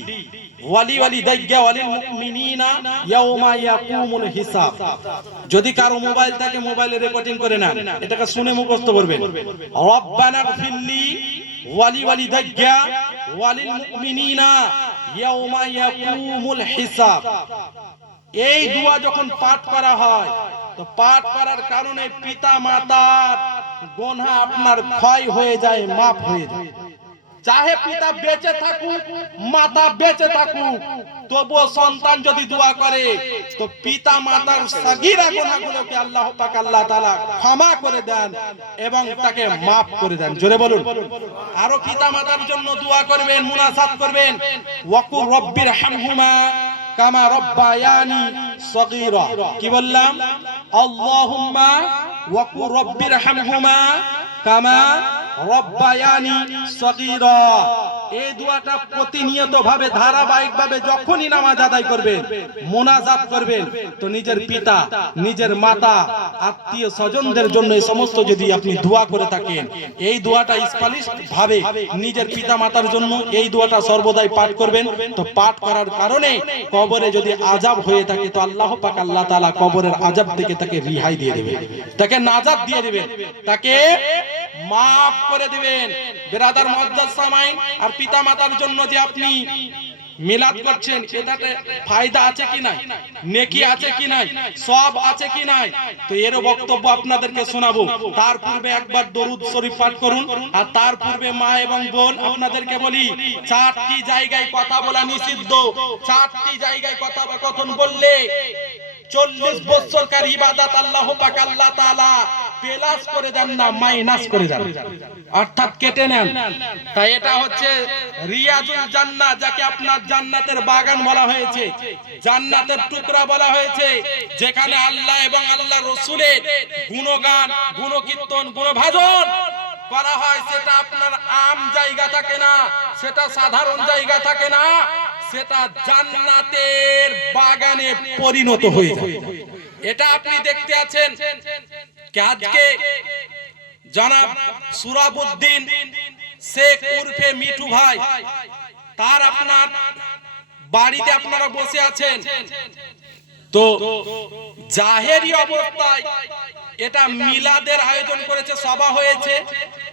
ওয়ালি ওয়ালিদাইয়া ওয়ালিল মুমিনিনা ইয়াউমা ইয়াকুমুল হিসাব। যদি কারো মোবাইল থাকে, মোবাইলে রেকর্ডিং করে নেন, এটাকে শুনে মুখস্থ করবেন। রব্বানা ফিল্লি ওয়ালি ওয়ালিদাইয়া ওয়ালিল মুমিনিনা ইয়াউমা ইয়াকুমুল হিসাব। এই দোয়া যখন পাঠ করা হয়, তো পাঠ করার কারণে পিতা মাতার গুনাহ আপনার ক্ষয় হয়ে যায়, মাফ হয়ে যায়। চাহে পিতা বেঁচে থাকুক, মাতা বেঁচে থাকুক, তবুও সন্তান যদি দোয়া করে, তো পিতা মাতার সাগীরা গুনাহগুলোকে আল্লাহ পাক আল্লাহ তাআলা ক্ষমা করে দেন এবং তাকে মাফ করে দেন। জোরে বলুন। আরো পিতা মাতার জন্য দোয়া করবেন, মুনাজাত করবেন। ওয়াকুর রব্বির হামহুমা কামা রব্বায়ানি সগীরা। কি বললাম? আল্লাহুম্মা ওয়াকুর রব্বির হামহুমা কামা রব্বায়ানি সগীরা। এই দোয়াটা প্রতিনিয়ত ভাবে ধারাবাহিক ভাবে যখনই নামাজ আদায় করবেন, মোনাজাত করবেন, তো নিজের পিতা, নিজের মাতা, আত্মীয় স্বজনদের জন্য এই সমস্ত যদি আপনি দোয়া করে থাকেন, এই দোয়াটা স্পেশালিস্ট ভাবে নিজের পিতা মাতার জন্য এই দোয়াটা সর্বদাই পাঠ করবেন। তো পাঠ করার কারণে কবরে যদি আযাব হয়ে থাকে তো আল্লাহ পাক আল্লাহ তাআলা কবরের আযাব থেকে তাকে রিহাই দিয়ে দিবেন, তাকে নাজাত দিয়ে দিবেন, তাকে মাফ করে দিবেন। বিরাদার মুআজ্জাজ সামাইন, আর পিতা মাতার জন্য যে আপনি মিলাদ করছেন, এটাতে ফায়দা আছে কি নাই, নেকি আছে কি নাই, সওয়াব আছে কি নাই, তো এর বক্তব্য আপনাদেরকে শোনাবো। তার পূর্বে একবার দরুদ শরীফ পাঠ করুন। আর তার পূর্বে মা এবং বোন, আপনাদেরকে বলি, চারটি জায়গায় কথা বলা নিষিদ্ধ। চারটি জায়গায় কথা বা কথন বললে 40 বছরকার ইবাদত আল্লাহ পাক আল্লাহ তাআলা প্লাস করে দেন না, মাইনাস করে দেন, অর্থাৎ কেটে নেন। তাই এটা হচ্ছে রিয়াজুল জান্নাহ, যাকে আপনার জান্নাতের বাগান বলা হয়েছে, জান্নাতের টুকরা বলা হয়েছে, যেখানে আল্লাহ এবং আল্লাহ রাসূলের গুণগান, গুণকীর্তন, গুণভাজন করা হয়। সেটা আপনার আম জায়গা থাকে না, সেটা সাধারণ জায়গা থাকে না, সেটা জান্নাতের বাগানে পরিণত হয়ে যায়। এটা আপনি দেখতে আছেন আজকে জনাব সুরাবউদ্দিন শেখ উরফে মিঠু ভাই, তার আপনার বাড়িতে আপনারা বসে আছেন, তো জাহেরি অবস্থায় এটা মিলাদের আয়োজন করেছে, সভা হয়েছে,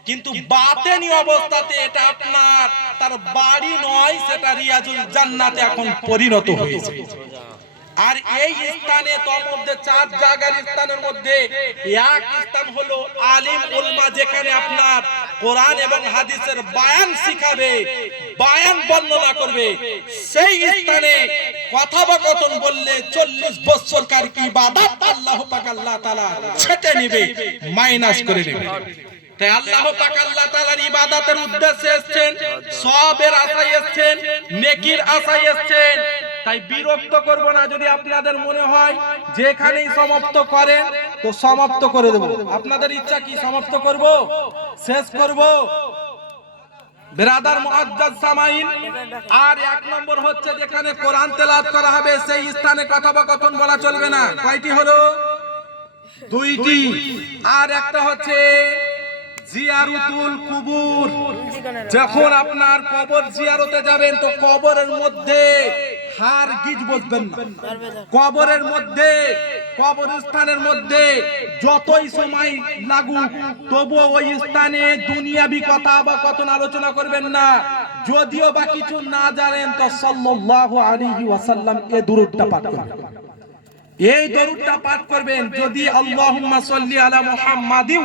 কিন্তু বাতেনি অবস্থাতে এটা আপনার তার বাড়ি নয়, সেটা রিয়াজুল জান্নাতে এখন পরিণত হয়েছে। আর এই স্থানে তোর মধ্যে 4 জায়গার স্থানের মধ্যে এক স্থান হলো আলিম উলমা, যেখানে আপনার কোরআন এবং হাদিসের বয়ান শিখাবে, বয়ান বর্ণনা করবে। সেই স্থানে কথোপকথন বললে 40 বছরকার ইবাদত আল্লাহ পাক আল্লাহ তাআলা ছেটে নেবে, মাইনাস করে নেবে। তাই আল্লাহ পাক আল্লাহ তাআলার ইবাদতের উদ্দেশ্যে এসেছেন, সওয়াবের আশায় এসেছেন, নেকির আশায় এসেছেন। তাই বিরক্ত করব না। যদি আপনাদের মনে হয় যেখানেই সমাপ্ত করেন তো সমাপ্ত করে দেব, আপনাদের ইচ্ছা কি সমাপ্ত করব, শেষ করব? বিরাদার মুআজ্জাজ সামাইন, আর 1 নম্বর হচ্ছে যেখানে কোরআন তেলাওয়াত করা হবে সেই স্থানে কথোপকথন বলা চলবে না। কয়টি হলো? 2টি। আর একটা হচ্ছে জিয়ারতুল কুবুর, যখন আপনার কবর জিয়ারতে যাবেন তো কবরের মধ্যে হারগিজ বসবেন না। কবরের মধ্যে, কবরস্থানের মধ্যে যতই সময় লাগুক তবুও ওই স্থানে দুনিয়াবি কথা বা কথন আলোচনা করবেন না। যদিও বা কিছু না জানেন তো সাল্লাল্লাহু আলাইহি ওয়াসাল্লাম এই দুরূদটা পাঠ করবেন, এই দরুদটা পাঠ করবেন। যদি আল্লাহুম্মা সাল্লি আলা মুহাম্মাদিন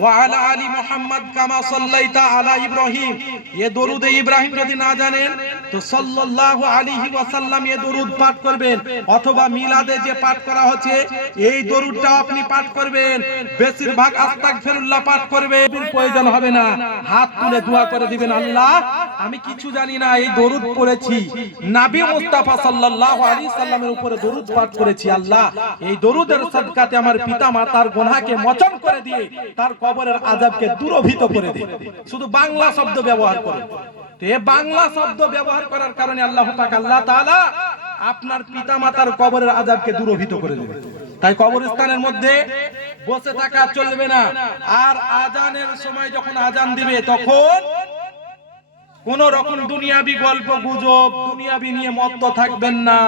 ওয়া আলা আলি মুহাম্মাদ কামা সাল্লাইতা আলা ইব্রাহিম, এই দরুদে ইব্রাহিম যদি না জানেন তো সাল্লাল্লাহু আলাইহি ওয়াসাল্লাম এই দরুদ পাঠ করবেন। অথবা মিলাদে যে পাঠ করা হচ্ছে এই দরুদটা আপনি পাঠ করবেন। বেশিরভাগ আস্তাগফিরুল্লাহ পাঠ করবেন, প্রয়োজন হবে না, হাত তুলে দোয়া করে দিবেন, আল্লাহ আমি কিছু জানি না, এই দরুদ পড়েছি, নবী মুস্তাফা সাল্লাল্লাহু আলাইহি সাল্লামের উপরে দরুদ পাঠ করেছি, আল্লাহ এই দরুদের সাদকাতে আমার পিতা মাতার গুনাহকে মোচন করে দিয়ে তার কবরের আযাবকে দূরীভূত করে দিন। শুধু বাংলা শব্দ ব্যবহার করুন। তো এই বাংলা শব্দ ব্যবহার করার কারণে আল্লাহ পাক আল্লাহ তাআলা আপনার পিতা মাতার কবরের আযাবকে দূরীভূত করে দিবেন। তাই কবরস্থানের মধ্যে বসে থাকা চলবে না। আর আজানের সময় যখন আজান দিবে তখন কোন রকম দুনিয়াবি গল্প গুজব, দুনিয়াবি নিয়ে মত্ত থাকবেন না।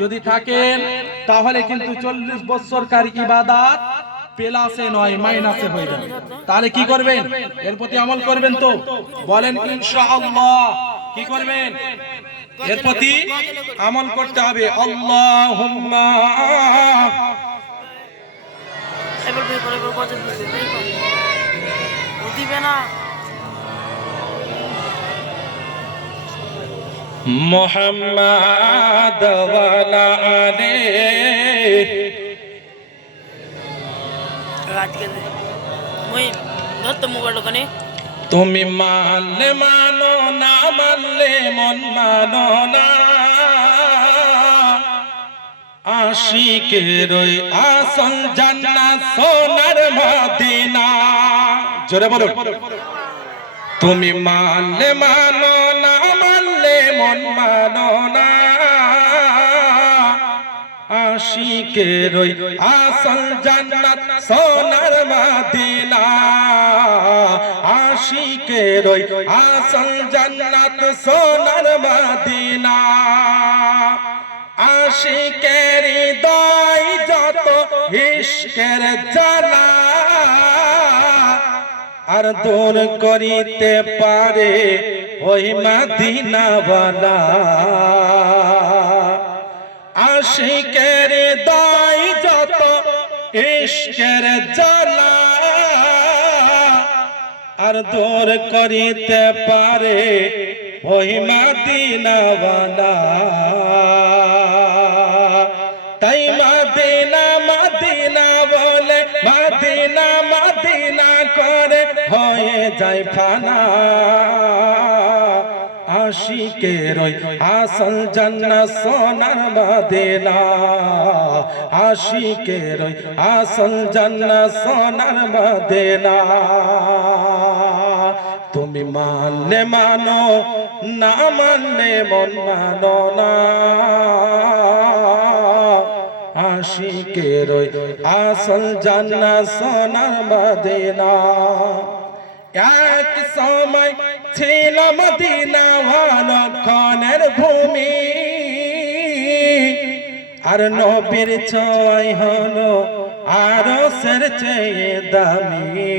যদি থাকেন তাহলে কিন্তু 40 বছরকার ইবাদত প্লাসে নয় মাইনাসে হয়ে যাবে। তাহলে কি করবেন? এর প্রতি আমল করবেন তো? বলেন ইনশাআল্লাহ। কি করবেন? এর প্রতি আমল করতে হবে। আল্লাহুম্মা মুহাম্মাদ ওয়ালা আলে তুমি মানলে মানো, না মানলে মন মানো না, আশিকের ওই আসল জান্নাত সোনার মদিনা। জোরে বলো। তুমি মানলে মানো, না মন মানো না আশিকের ওই আসল জান্নাত সোনার মদিনা আশিকের ওই আসল জান্নাত সোনার মদিনা আশিকের হৃদয় যত ইশকের জ্বালা আর দূর করিতে পারে ওই মদিনাওয়ালা আশিকের হৃদয় যত ইশকের জ্বালা আর দূর করিতে পারে ওই মদিনাওয়ালা তাই মদিনা মদিনা বলে মদিনা মদিনা করে হয়ে যায় ফানা আশিকের ওই আসল জান্নাত সোনার মদিনা আশিকের ওই আসল জান্নাত সোনার মদিনা তুমি মানলে মানো না মানলে মন মানো না আশিকের ওই আসল জান্নাত সোনার মদিনা এক সময় ছিল মদিনা ক্ষণের ভূমি আর নবীর ছোঁয়ায় হলো আরশের চেয়ে দামি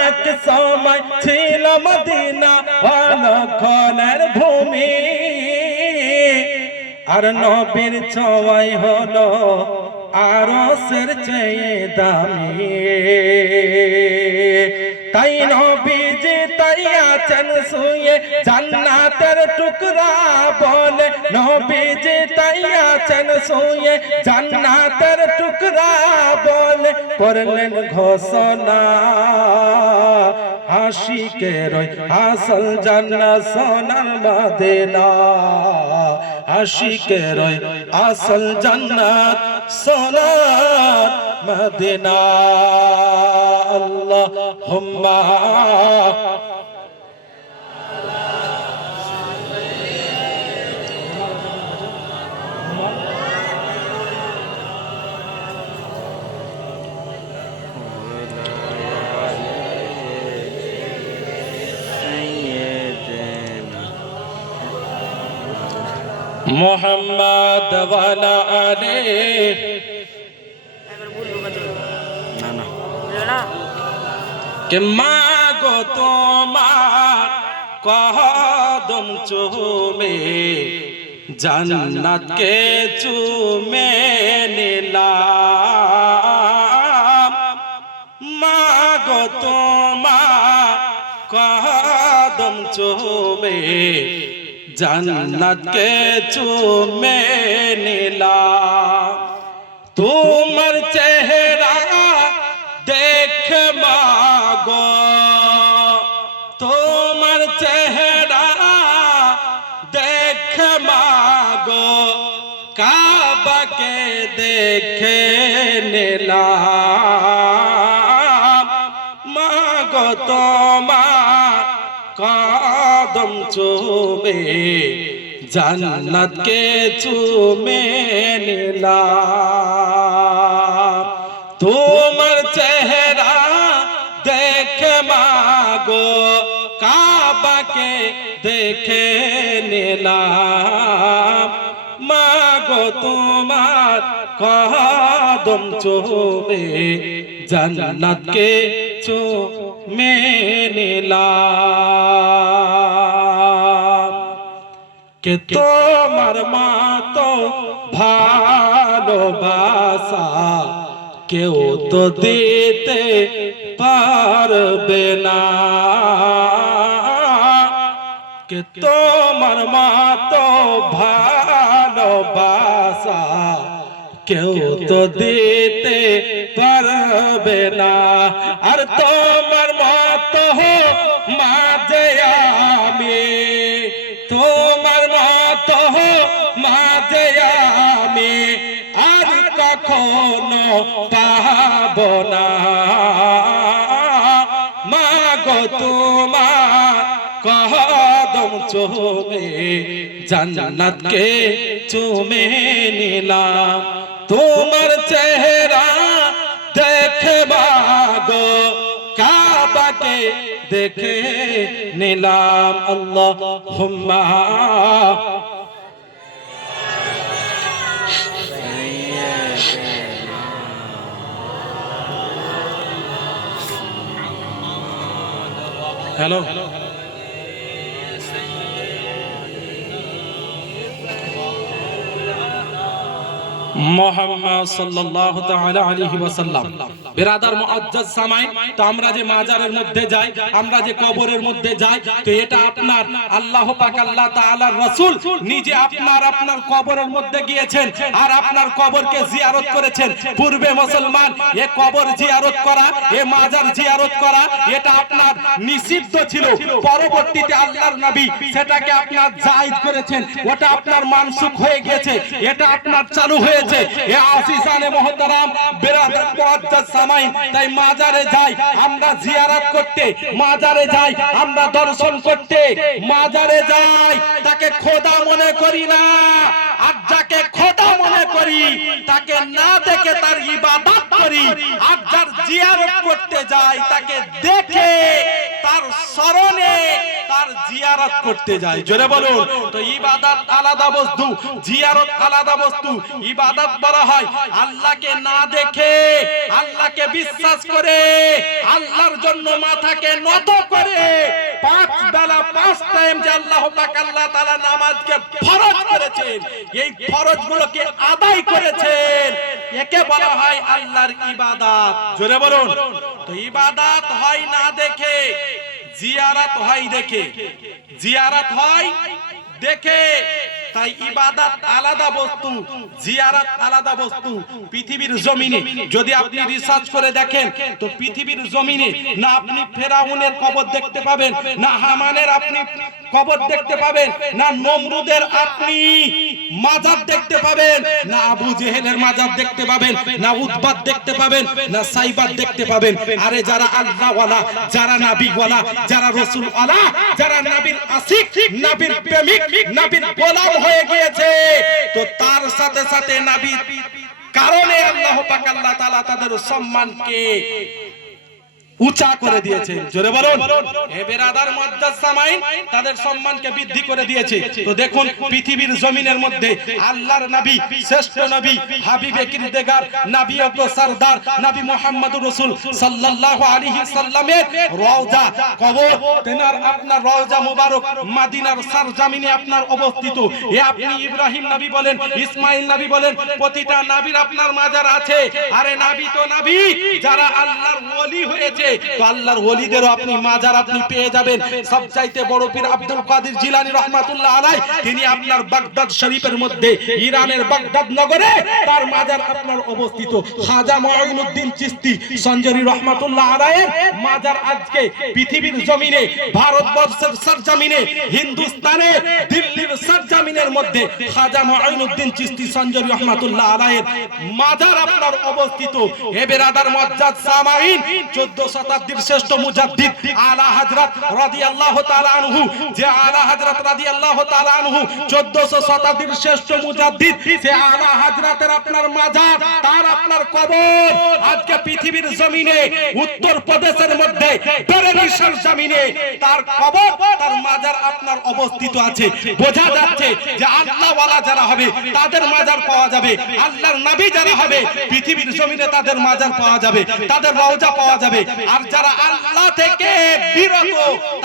এক সময় ছিল মদিনা ক্ষণের ভূমি আর নবীর ছোঁয়ায় হলো আরশের চেয়ে দামি তাই নবীজি তাই আছেন শুয়ে জান্নাতের টুকরা বলে নবীজি তাই আছেন শুয়ে জান্নাতের টুকরা বলে করলেন ঘোষণা আশিকের ওই আসল জান্নাত সোনার মদিনা আশিকের ওই আসল জান্নাত সোনার মদিনা আল্লাহুম্মা মোহাম্মদ ওয়ালা আলে কে মাগো তোমার কদম চুমে জান্নাত কে চুমে নিলাম মাগো তোমার কদম চুমে জান্নাত কে চুমে নিলাম তোমার চেহারা দেখ মাগো তোমার চেহারা দেখ মাগো কাবাকে দেখে নিলাম মাগো তোমার কদম চুমে জান্নাত কে চুমে নিলাম তোমার চেহারা দেখে মাগো কাবাকে দেখে নিলাম মাগো তোমার কদম চুমে জান্নাত কে চুমে নিলাম কে তোমার মতো ভালোবাসা কেউ তো দিতে পারবে না কে তোমার মতো ভালোবাসা কেউ তো দিতে পারবে না আর তোমার মতো মাঝে আমি তোমার মতো মাঝে আমি আর কখনো পাব না মাগো তোমার চুমে জান্নাতকে চুমে নিলাম তোমার চেহারা দেখে গো কাবাকে দেখে নিলাম আল্লাহুম্মা হ্যালো মুহাম্মদ সাল্লাল্লাহু তাআলা আলাইহি ওয়াসাল্লাম বিরাদার মুআজ্জাজ সামাই তো আমরা যে মাজারের মধ্যে যাই আমরা যে কবরের মধ্যে যাই তো এটা আপনার আল্লাহ পাক আল্লাহ তাআলার রাসূল নিজে আপনার কবরের মধ্যে গিয়েছেন আর আপনার কবরকে জিয়ারত করেছেন পূর্বে মুসলমান এই কবর জিয়ারত করা এই মাজার জিয়ারত করা এটা আপনার নিষিদ্ধ ছিল পরবর্তীতে আল্লাহর নবী সেটাকে আপনার জায়েজ করেছেন ওটা আপনার মানসুখ হয়ে গেছে এটা আপনার চালু হয়ে এ আসিসানে মুহতারাম বিরাদার মুআজ্জাজ সামাইন তাই মাজারে যাই আমরা জিয়ারত করতে মাজারে যাই আমরা দর্শন করতে মাজারে যাই তাকে খোদা মনে করি না আর যাকে খোদা মনে করি তাকে না দেখে তার ইবাদত করি আর যার জিয়ারত করতে যাই তাকে দেখে তার স্মরণে তার জিয়ারত করতে যাই জোরে বলুন তো ইবাদত আলাদা বস্তু জিয়ারত আলাদা বস্তু ইবাদত বলা হয় আল্লাহকে না দেখে আল্লাহকে বিশ্বাস করে আল্লাহর জন্য মাথাকে নত করে পাঁচ বেলা পাঁচ টাইম যে আল্লাহ পাক আল্লাহ তাআলা নামাজকে ফরজ করেছেন এই ফরজগুলোকে আদায় করেছেন একে বলা হয় আল্লাহর ইবাদত জোরে বলুন তো ইবাদত হয় না দেখে জিয়ারত হয় দেখে জিয়ারত হয় দেখে তাই ইবাদত আলাদা বস্তু জিয়ারত আলাদা বস্তু পৃথিবীর জমিনে যদি আপনি রিসার্চ করে দেখেন তো পৃথিবীর জমিনে না আপনি ফেরাউনের কবর দেখতে পাবেন না হামানের আপনি কবর দেখতে পাবেন না নমরুদের আপনি মাজার দেখতে পাবেন না আবু জেহেলের মাজার দেখতে পাবেন না উতবাত দেখতে পাবেন না সাইবাত দেখতে পাবেন আরে যারা আল্লাহ ওয়ালা যারা নবী ওয়ালা যারা রাসূল ওয়ালা যারা নবীর আশিক নবীর প্রেমিক নবীর গোলাম হয়ে গিয়েছে তো তার সাথে সাথে নবীর কারণে আল্লাহ পাক আল্লাহ তাআলা তাদের সম্মানকে উঁচা করে দিয়েছে জোরে বলুন হে বিরাদার মুআজ্জাজ সামাইন তাদের সম্মানকে বৃদ্ধি করে দিয়েছে তো দেখুন পৃথিবীর জমিনের মধ্যে আল্লাহর নবী শ্রেষ্ঠ নবী হাবিবে কিরদেগার নবী ও সরদার নবী মুহাম্মদুর রাসূল সাল্লাল্লাহু আলাইহি সাল্লামের রওজা কবর তেনার আপনার রওজা মুবারক মদিনার সরজমিনে আপনার অবস্থিত এ আপনি ইব্রাহিম নবী বলেন ইসমাইল নবী বলেন প্রতিটা নবীর আপনার মাজার আছে আরে নবী তো নবী যারা আল্লাহর ওলি হয়েছে তো আল্লাহর ওলিদেরও আপনি মাজার আপনি পেয়ে যাবেন সবচাইতে বড় পীর আব্দুল কাদের জিলানী রাহমাতুল্লাহ আলাইহি তিনি আপনার বাগদাদ শরীফের মধ্যে ইরানের বাগদাদ নগরে তার মাজার আপনার অবস্থিত খাজা মুঈনুদ্দিন চিশতি সঞ্জরি রাহমাতুল্লাহ আলাইহির মাজার আজকে পৃথিবীর জমিনে ভারতবর্ষের সরজমিনে হিন্দুস্তানে দিল্লির সরজমিনের মধ্যে খাজা মুঈনুদ্দিন চিশতি সঞ্জরি রাহমাতুল্লাহ আলাইহির মাজার আপনার অবস্থিত হে বিরাদার মুআজ্জাজ সামাইন 14 শতাব্দীর শ্রেষ্ঠ মুজাদ্দিদ আলা হযরত রাদিয়াল্লাহু তাআলা আনহু যে আলা হযরত রাদিয়াল্লাহু তাআলা আনহু 1400 শতাব্দীর শ্রেষ্ঠ মুজাদ্দিদ সে আলা হযরতের আপনার মাজার তার আপনার কবর আজকে পৃথিবীর জমিনে উত্তর প্রদেশের মধ্যে বেরেলির জমিনে তার কবর তার মাজার আপনার অবস্থিত আছে বোঝা যাচ্ছে যে আল্লাহ ওয়ালা যারা হবে তাদের মাজার পাওয়া যাবে আল্লাহর নবী যারা হবে পৃথিবীর জমিনে তাদের মাজার পাওয়া যাবে তাদের রওজা পাওয়া যাবে আর যারা আল্লাহ থেকে বিরত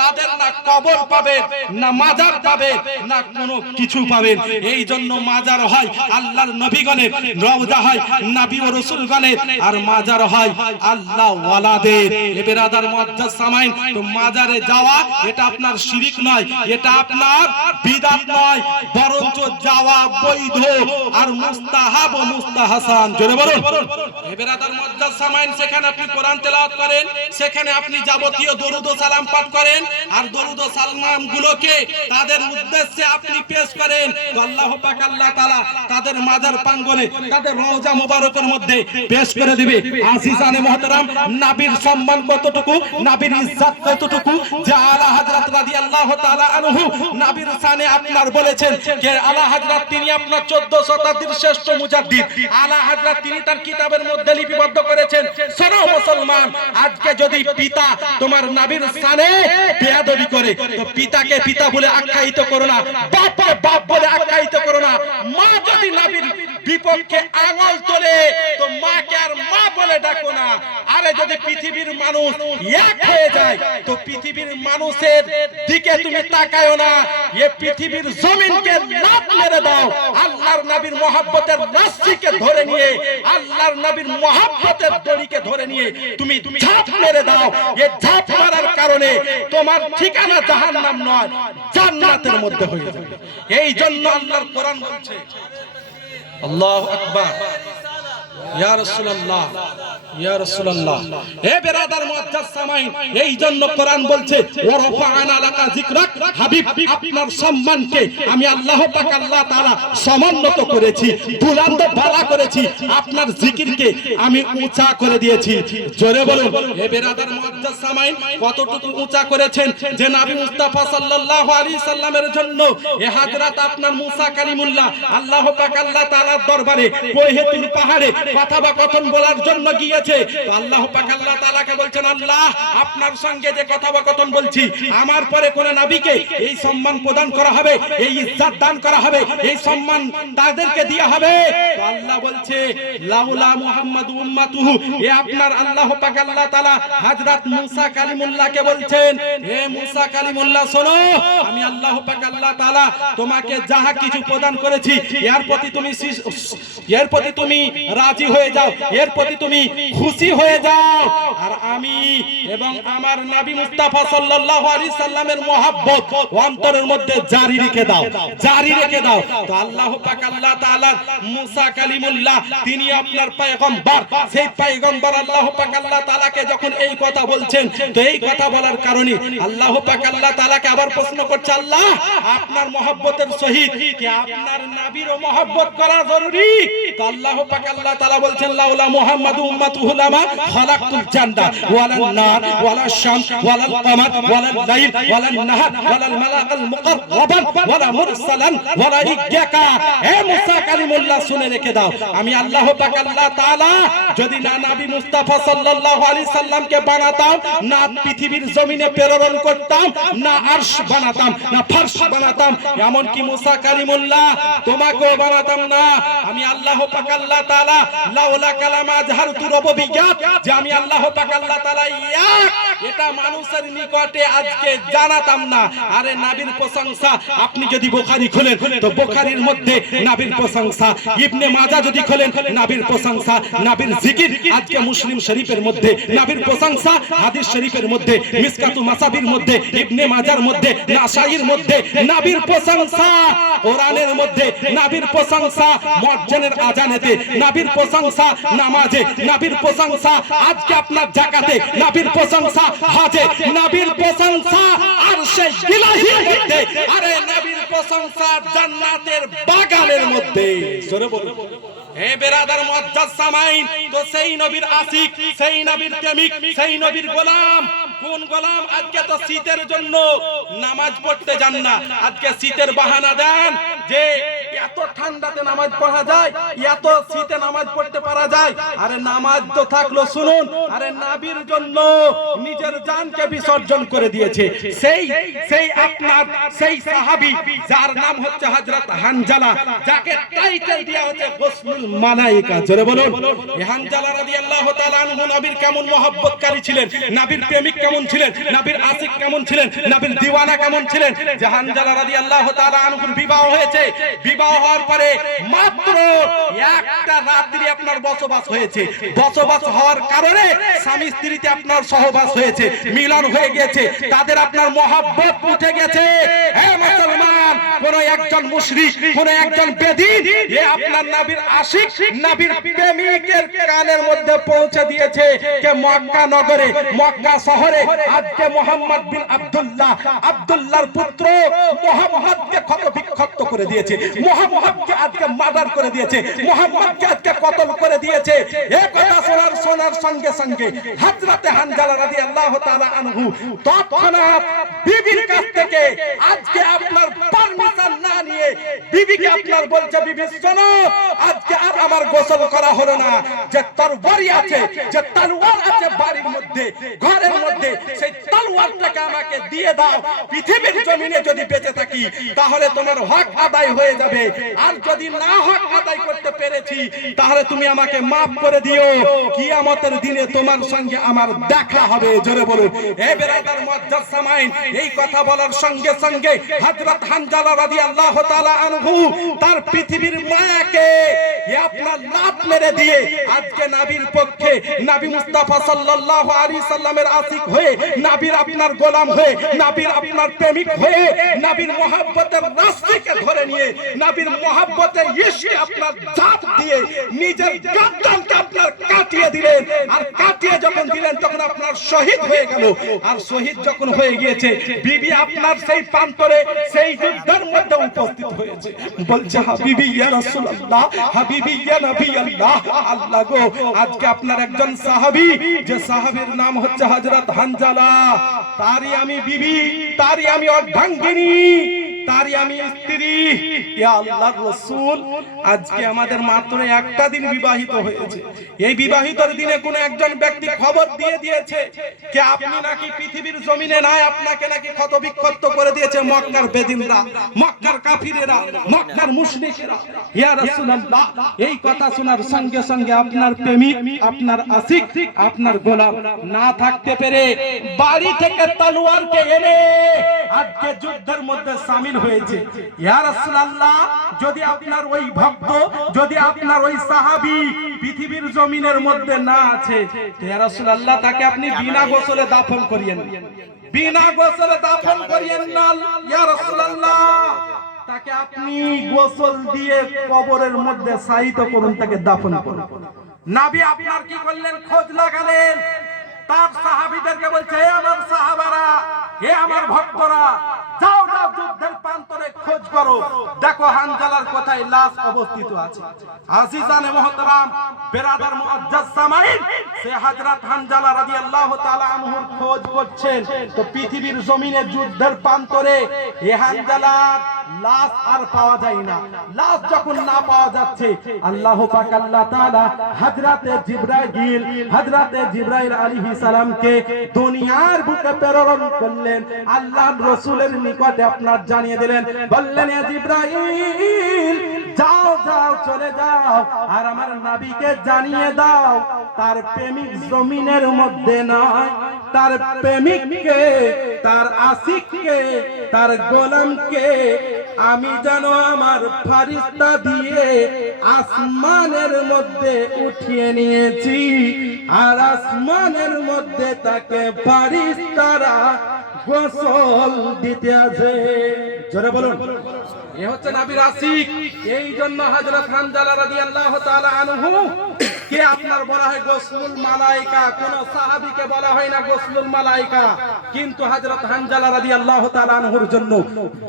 তাদের না কবর পাবে না মাজার পাবে না কোনো কিছু পাবেন এই জন্য মাজার হয় আল্লাহর নবীগণের রওজা হয় নবী ও রাসূলগণের আর মাজার হয় আল্লাহ ওয়ালাদের এ বিরাদার মুআজ্জাজ সামাইন তো মাজারে যাওয়া এটা আপনার শিরক নয় এটা আপনার বিদআত নয় বরঞ্চ যাওয়া বৈধ আর মুস্তাহাব ও মুস্তাহাসান জোরে বলুন এ বিরাদার মুআজ্জাজ সামাইন সেখানে আপনি কোরআন তেলাওয়াত করেন সেখানে আপনি যাবতীয় দরুদ ও সালাম পাঠ করেন আর দরুদ ও সালাম গুলোকে তাদের উদ্দেশ্যে আপনি পেশ করেন, তো আল্লাহ পাক আল্লাহ তাআলা তাদের মাজার প্রাঙ্গণে তাদের রওজা মুবারকের মধ্যে পেশ করে দিবে। আজিজানে মুহতারাম, নবীর সম্মান কতটুকু, নবীর ইজ্জত কতটুকু, যে আলা হযরত রাদিয়াল্লাহু তাআলা আনহু নবীর শানে আপনার বলেছেন যে আলা হযরত তিনি আপনার 14 শতাব্দীর শ্রেষ্ঠ মুজাদ্দিদ, আলা হযরত তিনি তার কিতাবের মধ্যে লিপিবদ্ধ করেছেন। শোনো মুসলমান, আজকে যদি পিতা তোমার নবীর শানে বেয়াদবি করে তো পিতাকে পিতা বলে আখ্যায়িত করো না, বাপকে বাপ বলে আখ্যায়িত করো না। মা যদি নবীর বিপক্ষে আঙুল তোলে তো মাকে আর মা বলে ডাকো না। আরে যদি পৃথিবীর মানুষ এক হয়ে যায় তো পৃথিবীর মানুষের দিকে তুমি তাকায়ো না, এ পৃথিবীর জমিনকে লাত মেরে দাও। আল্লাহর নবীর মহব্বতের রশ্মিকে ধরে নিয়ে, আল্লাহর নবীর মহব্বতের দড়িকে ধরে নিয়ে তুমি ঝাঁপ মেরে দাও। এ ঝাঁপ মারার কারণে তোমার ঠিকানা জাহান্নাম নয়, জান্নাতের মধ্যে হয়ে যাবে। এই জন্য আল্লাহর কোরআন বলছে, আল্লাহু আকবার, ইয়া রাসূলুল্লাহ, ইয়া রাসূলুল্লাহ। হে বেরাদার মুআজ্জাজ সামাইন, এই জন্য কোরআন বলছে ওয়া রাফা'না লাকা যিকরাক, হাবিব আপনার সম্মানকে আমি আল্লাহ পাক আল্লাহ তাআলা সমুন্নত করেছি, বুলন্দ বালা করেছি, আপনার জিকিরকে আমি উঁচা করে দিয়েছি। জোরে বলুন হে বেরাদার মুআজ্জাজ সামাইন, কতটুকু উঁচা করেছেন যে নবী মুস্তাফা সাল্লাল্লাহু আলাইহি সাল্লামের জন্য এ হযরত আপনার মুসা কালিমুল্লাহ আল্লাহ পাক আল্লাহ তাআলার দরবারে কোহেতুর পাহাড়ে কথোপকথন বলার জন্য গিয়েছে। তো আল্লাহ পাক আল্লাহ তাআলাকে বলছেন, আল্লাহ আপনার সঙ্গে যে কথোপকথন বলছি, আমার পরে কোন নবীকে এই সম্মান প্রদান করা হবে, এই ইজ্জত দান করা হবে, এই সম্মান তাদেরকে দেয়া হবে। তো আল্লাহ বলছে লাউলা মুহাম্মাদু উম্মাতুহু, এ আপনার আল্লাহ পাক আল্লাহ তাআলা হযরত মুসা কালিমুল্লাহকে বলছেন, হে মুসা কালিমুল্লাহ শোনো, আমি আল্লাহ পাক আল্লাহ তাআলা তোমাকে যাহা কিছু প্রদান করেছি এর প্রতি তুমি রাজি হয়ে যাও, এর প্রতি তুমি খুশি হয়ে যাও। আর আমি এবং আমার নবী মুস্তাফা সাল্লাল্লাহু আলাইহি সাল্লামের মহব্বত অন্তরের মধ্যে জারি রেখে দাও, জারি রেখে দাও। তো আল্লাহ পাক আল্লাহ তাআলা মুসা কালিমুল্লাহ তিনি আপনার পয়গম্বর, সেই পয়গম্বর আল্লাহ পাক আল্লাহ তাআলাকে যখন এই কথা বলছেন, তো এই কথা বলার কারণে আল্লাহ পাক আল্লাহ তাআলাকে আবার প্রশ্ন করছে, আল্লাহ আপনার মহব্বতের সহিত কি আপনার নবীরও মহব্বত করা জরুরি? তো আল্লাহ পাক আল্লাহ তাআলা বলছেন লাউলা মুহাম্মাদু উম্মাতুহু লামা খালাকতুল জান্নাহ ওয়ালান নার ওয়ালাশ শামস ওয়ালাল কমার ওয়ালাল লাইল ওয়ালান নাহার ওয়ালাল মালাকাল মুকাররাবান ওয়ালা মুরসালান ওয়ালা ইজ্জাকা। হে মুসা কালিমুল্লাহ শুনে রেখে দাও, আমি আল্লাহ পাক আল্লাহ তাআলা যদি না নবী মুস্তাফা সাল্লাল্লাহু আলাইহি সাল্লামকে বানাতাম, না পৃথিবীর জমিনে প্রেরণ করতাম, না আরশ বানাতাম, না ফারশ বানাতাম, এমন কি মুসা কালিমুল্লাহ তোমাকেও বানাতাম না। আমি আল্লাহ পাক আল্লাহ তাআলা লাউলা কালামা জাহারতু রুবুবিয়্যাত, যে আমি আল্লাহ পাক আল্লাহ তাআলা এক, এটা মানুষের নিকটে আজকে জানাতাম না। আরে নবীর প্রশংসা আপনি যদি বুখারী খোলেন তো বুখারীর মধ্যে নবীর প্রশংসা, ইবনে মাজাহ যদি খোলেন নবীর প্রশংসা, নবীর জিকির আজকে মুসলিম শরীফের মধ্যে নবীর প্রশংসা, হাদিস শরীফের মধ্যে, মিসকাতু মাসাবির মধ্যে, ইবনে মাজাহর মধ্যে, নাসাঈর মধ্যে নবীর প্রশংসা, কোরআনের মধ্যে নবীর প্রশংসা, মুয়াজ্জিনের আযানেতে নবীর প্রশংসা, নামাজে নবীর প্রশংসা, আজকে আপনার যাকাতে নবীর প্রশংসা, হজে নবীর প্রশংসা, আরশে ইলাহির মধ্যে আরে নবীর প্রশংসা জান্নাতের বাগানের মধ্যে। জোরে বলুন হে বেরাদার মুআজ্জাজ সামাইন, তো সেই নবীর আশিক, সেই নবীর প্রেমিক, সেই নবীর গোলাম, কোন গোলাম আজকে তো শীতের জন্য নামাজ পড়তে যান না, আজকে শীতের বাহানা দেন যে এত ঠান্ডাতে নামাজ পড়া যায়, এত শীতে নামাজ পড়তে পারা যায়। আরে নামাজ তো থাকলো শুনুন, আরে নবীর জন্য নিজের জানকে বিসর্জন করে দিয়েছে সেই আপনার সেই সাহাবী যার নাম হচ্ছে হযরত হানজালা, যাকে টাইটেল দেয়া হচ্ছে গোসলুল মালায়েকা। জোরে বলুন এই হানজালা রাদিয়াল্লাহু তাআলা আনহু নবীর কেমন মহব্বতকারী ছিলেন, নবীর প্রেমিক কেমন ছিলেন, নবীর আশিক কেমন ছিলেন, নবীর দিওয়ানা কেমন ছিলেন। যে হানজালা রাদিয়াল্লাহু তাআলা আনহুর বিবাহ হয়েছে, বিবাহ হওয়ার পরে মাত্র একটা রাত্রি আপনার বসবাস হয়েছে, বসবাস হওয়ার কারণে স্বামী স্ত্রীতে আপনার সহবাস হয়েছে, মিলন হয়ে গেছে, তাদের আপনার মহব্বত উঠে গেছে। হে মুসলমান, কোন একজন মুশরিক, কোন একজন বেদীন এ আপনার নবীর আশিক, নবীর প্রেমিকের কানের মধ্যে পৌঁছে দিয়েছে যে মক্কা নগরে, মক্কা শহরে আজকে মুহাম্মদ বিন আব্দুল্লাহ, আব্দুল্লাহর পুত্র মুহাম্মদকে ক্ষত বিক্ষত করে দিয়েছে, মুহাম্মদকে আজকে মার্ডার করে দিয়েছে, মুহাম্মদকে আজকে কতল করে দিয়েছে। এই কথা শোনার সঙ্গে সঙ্গে হযরতে হানজালা রাদিয়াল্লাহু তাআলা আনহু তৎক্ষণাৎ বিবির কাছ থেকে আজকে আপনার পারমিশন না নিয়ে বিবিকে আপনার বলছে, বিবি শোনো, আজকে আর আমার গোসল করা হলো না, যে তরবারি আছে, যে তলোয়ার আছে বাড়ির মধ্যে, ঘরের মধ্যে, সেই তলোয়ারটাকে আমাকে দিয়ে দাও। পৃথিবীর জমিনে যদি বেঁচে থাকি তাহলে তোমার হক আদায় হয়ে যাবে, আর যদি না হক আদায় করতে পেরেছি তাহলে তুমি আমাকে মাফ করে দিও, কিয়ামতের দিনে তোমার সঙ্গে আমার দেখা হবে। জোরে বলুন। এই বেরাদার মুআজ্জাজ সামাইন, এই কথা বলার সঙ্গে সঙ্গে হযরত হানজালা রাদিয়াল্লাহু তাআলা আনহু তার পৃথিবীর মায়াকে আপনার লাত মেরে দিয়ে আজকে নবীর পক্ষে, নবী মুস্তাফা সাল্লাল্লাহু আলাইহি সাল্লামের আশিক হয়ে, নবীর আপনার গোলাম হয়ে, নবীর আপনার প্রেমিক হয়ে, নবীর মহব্বতের রাস্তাকে ধরে নিয়ে, নবীর মহব্বতে ইশকে আপনার জাত দিয়ে নিজের গর্দানকে আপনার কাটিয়ে দিলেন। আর কাটিয়ে যখন দিলেন তখন আপনার শহীদ হয়ে গেল। আর শহীদ যখন হয়ে গিয়েছে, বিবি আপনার সেই প্রান্তরে, সেই যুদ্ধের মধ্যে উপস্থিত হয়েছে, বলছে, হাবিবি ইয়া রাসূলুল্লাহ, হাবিবি ইয়া নবী আল্লাহ, আল্লাহ গো, আজকে আপনার একজন সাহাবী, যে সাহাবীর নাম হচ্ছে হযরত হানজালা, তারই আমি বিবি, তারই আমি অর্ধাঙ্গিনী, তারই আমি স্ত্রী। ইয়া আল্লাহর রাসূল, আজকে আমাদের মাত্র একটা দিন বিবাহিত হয়েছে। এই বিবাহিতর দিনে কোন একজন ব্যক্তি খবর দিয়ে দিয়েছে যে আপনি নাকি পৃথিবীর জমিনে নাই, আপনাকে নাকি ক্ষত বিক্ষত করে দিয়েছে মক্কার বেদিনরা, মক্কার কাফিরেরা, মক্কার মুশরিকরা। ইয়া রাসূলুল্লাহ, এই কথা শোনার সঙ্গে সঙ্গে আপনার প্রেমিক, আপনার আশিক, আপনার গোলাম না থাকতে পেরে বাড়ি থেকে তলোয়ারকে এনে আজকে যুদ্ধের মধ্যে শামিল হয়েছে। ইয়া রাসূলুল্লাহ, যদি আপনার ওই ভক্ত, যদি আপনার ওই সাহাবী পৃথিবীর জমিনের মধ্যে না আছে, ইয়া রাসূলুল্লাহ, তাকে আপনি বিনা গোসলে দাফন করিয়েন, বিনা গোসলে দাফন করিয়েন না। ইয়া রাসূলুল্লাহ, তাকে আপনি গোসল দিয়ে কবরের মধ্যে শায়িত করুন, তাকে দাফন করুন। নবী আপনার কি করলেন? খোঁজ লাগালেন, তার সাহাবীদেরকে বলছে, হে আমার সাহাবারা, হে আমার ভক্তরা, যাও যাও যুদ্ধের প্রান্তরে খোঁজ করো, দেখো হানজালার কোথায় লাশ অবস্থিত আছে। আজিজানে মুহতারাম, বেরাদার মুআজ্জাজ সামাইন, সে হযরত হানজালা রাদিয়াল্লাহু তাআলা আনহুর খোঁজ করছেন। তো পৃথিবীর জমিনে যুদ্ধের প্রান্তরে এই হানজালার লাশ আর পাওয়া যায় না। লাশ যখন না পাওয়া যাচ্ছে, আল্লাহ পাক আল্লাহ তাআলা হযরতে জিবরাইল আলাইহিস সালামকে দুনিয়ার বুকে প্রেরণ করলেন, আল্লাহর রাসূলের নিকটে আপনার জানিয়ে দিলেন, বললেন, হে জিবরাইল, যাও যাও চলে যাও আর আমার নবীকে জানিয়ে দাও, তার প্রেমিক জমিনের মধ্যে নয়, তার প্রেমিককে, তার আশিককে, তার গোলামকে আমি যেন আমার ফারিস্তা দিয়ে আসমানের মধ্যে উঠিয়ে নিয়েছি, আর আসমানের মধ্যে তাকে ফারিস্তারা গোসল দিতে আছে। জোরে বলুন। এ হচ্ছে নবীর আশিক। এই জন্য হযরত হানজালা রাদিয়াল্লাহু তাআলা আনহু কে আপনার বলা হয় গোসলুল মালায়েকা, কোন সাহাবীকে বলা হয় না গোসলুল মালায়েকা, কিন্তু হযরত হানজালা রাদিয়াল্লাহু তাআলা আনহুর জন্য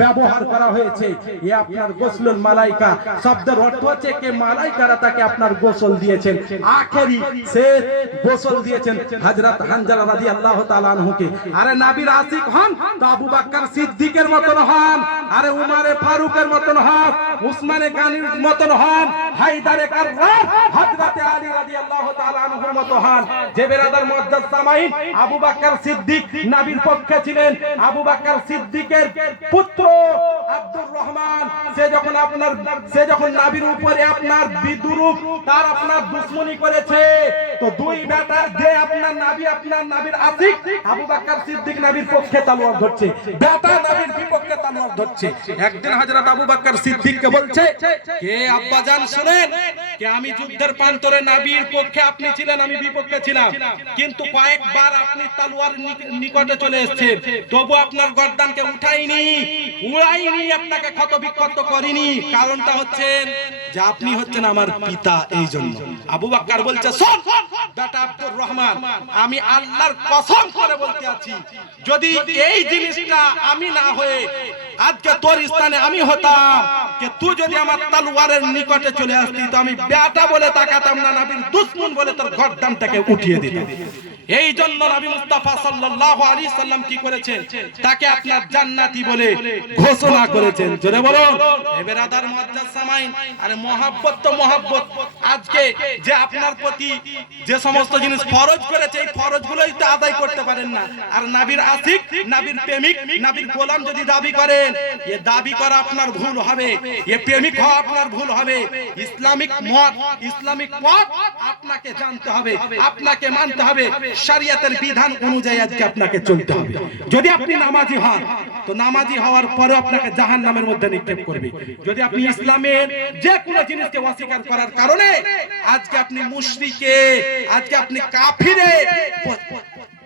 ব্যবহার করা হয়েছে এ আপনার গোসলুল মালায়েকা। শব্দের অর্থ হচ্ছে কে মালায়েকারা তাকে আপনার গোসল দিয়েছেন, আখেরি শেষ গোসল দিয়েছেন হযরত হানজালা রাদিয়াল্লাহু তাআলা আনহুকে। আরে নবীর আশিক হন তো আবু বকর সিদ্দিকের মতন হন, আরে উমরে ফারুকের মতন হন, উসমানে গানির মতন হন, হায়দারে কাররার হযরতে আলী রাদিয়াল্লাহু তাআলা আনহুর মত হন। যে বেরাদার মুআজ্জাজ সামাইন, আবু বকর সিদ্দিক নবীর পক্ষে ছিলেন। আবু বকর সিদ্দিকের পুত্র আব্দুর রহমান, সে যখন নবীর উপরে আপনার বিদ্রুপ, তার আপনার দুশমনি করেছে, তো দুই বেটা যে আপনার নাবির আশিক, আবু বকর সিদ্দিক নবীর পক্ষে তলোয়ার ধরছে, বেটা নবীর বিপক্ষে তলোয়ার ধরছে। একদিন হযরত আবু বকর সিদ্দিককে বলছে, কে আব্বাজান শুনেন, কে আমি যুদ্ধের প্রান্তরে নবীর পক্ষে আপনি ছিলেন, আমি বিপক্ষে ছিলাম, কিন্তু কয়েকবার আপনি তলোয়ার নিকটে চলে এসেছেন, তবু আপনার গর্দানকে উড়াইনি, আপনাকে ক্ষত বিক্ষত করিনি। কারণটা হচ্ছে যে আপনি হচ্ছেন আমার পিতা, এই জন্য। আবু বকর বলছে, শোন বেটা আব্দুর রহমান, আমি আল্লাহর কসম করে বলতে আছি, যদি এই জিনিসটা আমি না হয়ে আজকে তোর স্থানে আমি হতাম, যে তুই যদি আমার তলোয়ারের নিকটে চলে আসতি, তো আমি বেটা বলে তাকাতাম না, নবীর দুশমন বলে তোর গর্দানটাকে উঠিয়ে দিতাম। এই জন্য নবী মুস্তাফা সাল্লাল্লাহু আলাইহি সাল্লাম কি করেছেন, তাকে আপনার জান্নাতি বলে ঘোষণা করেছেন। জোরে বলুন। এ বেরাদার মুআজ্জাজ সামাইন, আরে মহব্বত তো মহব্বত। আজকে যে আপনার প্রতি যে সমস্ত জিনিস ফরজ করেছে, এই ফরজগুলোই তো আদায় করতে পারেন না। আর নবীর আশিক, নবীর প্রেমিক, নবীর গোলাম যদি দাবি করেন, এ দাবি করা আপনার ভুল হবে, এ প্রেমিক হওয়া আপনার ভুল হবে। ইসলামিক মত আপনাকে জানতে হবে, আপনাকে মানতে হবে, শরিয়তের বিধান অনুযায়ী আজকে আপনাকে চলতে হবে। যদি আপনি নামাজি হন, তো নামাজি হওয়ার পরে আপনাকে জাহান্নামের মধ্যে নিক্ষেপ করবে। যদি আপনি ইসলামের যে কোনো জিনিসকে অস্বীকার করার কারণে আজকে আপনি মুশরিকে, আজকে আপনি কাফিরে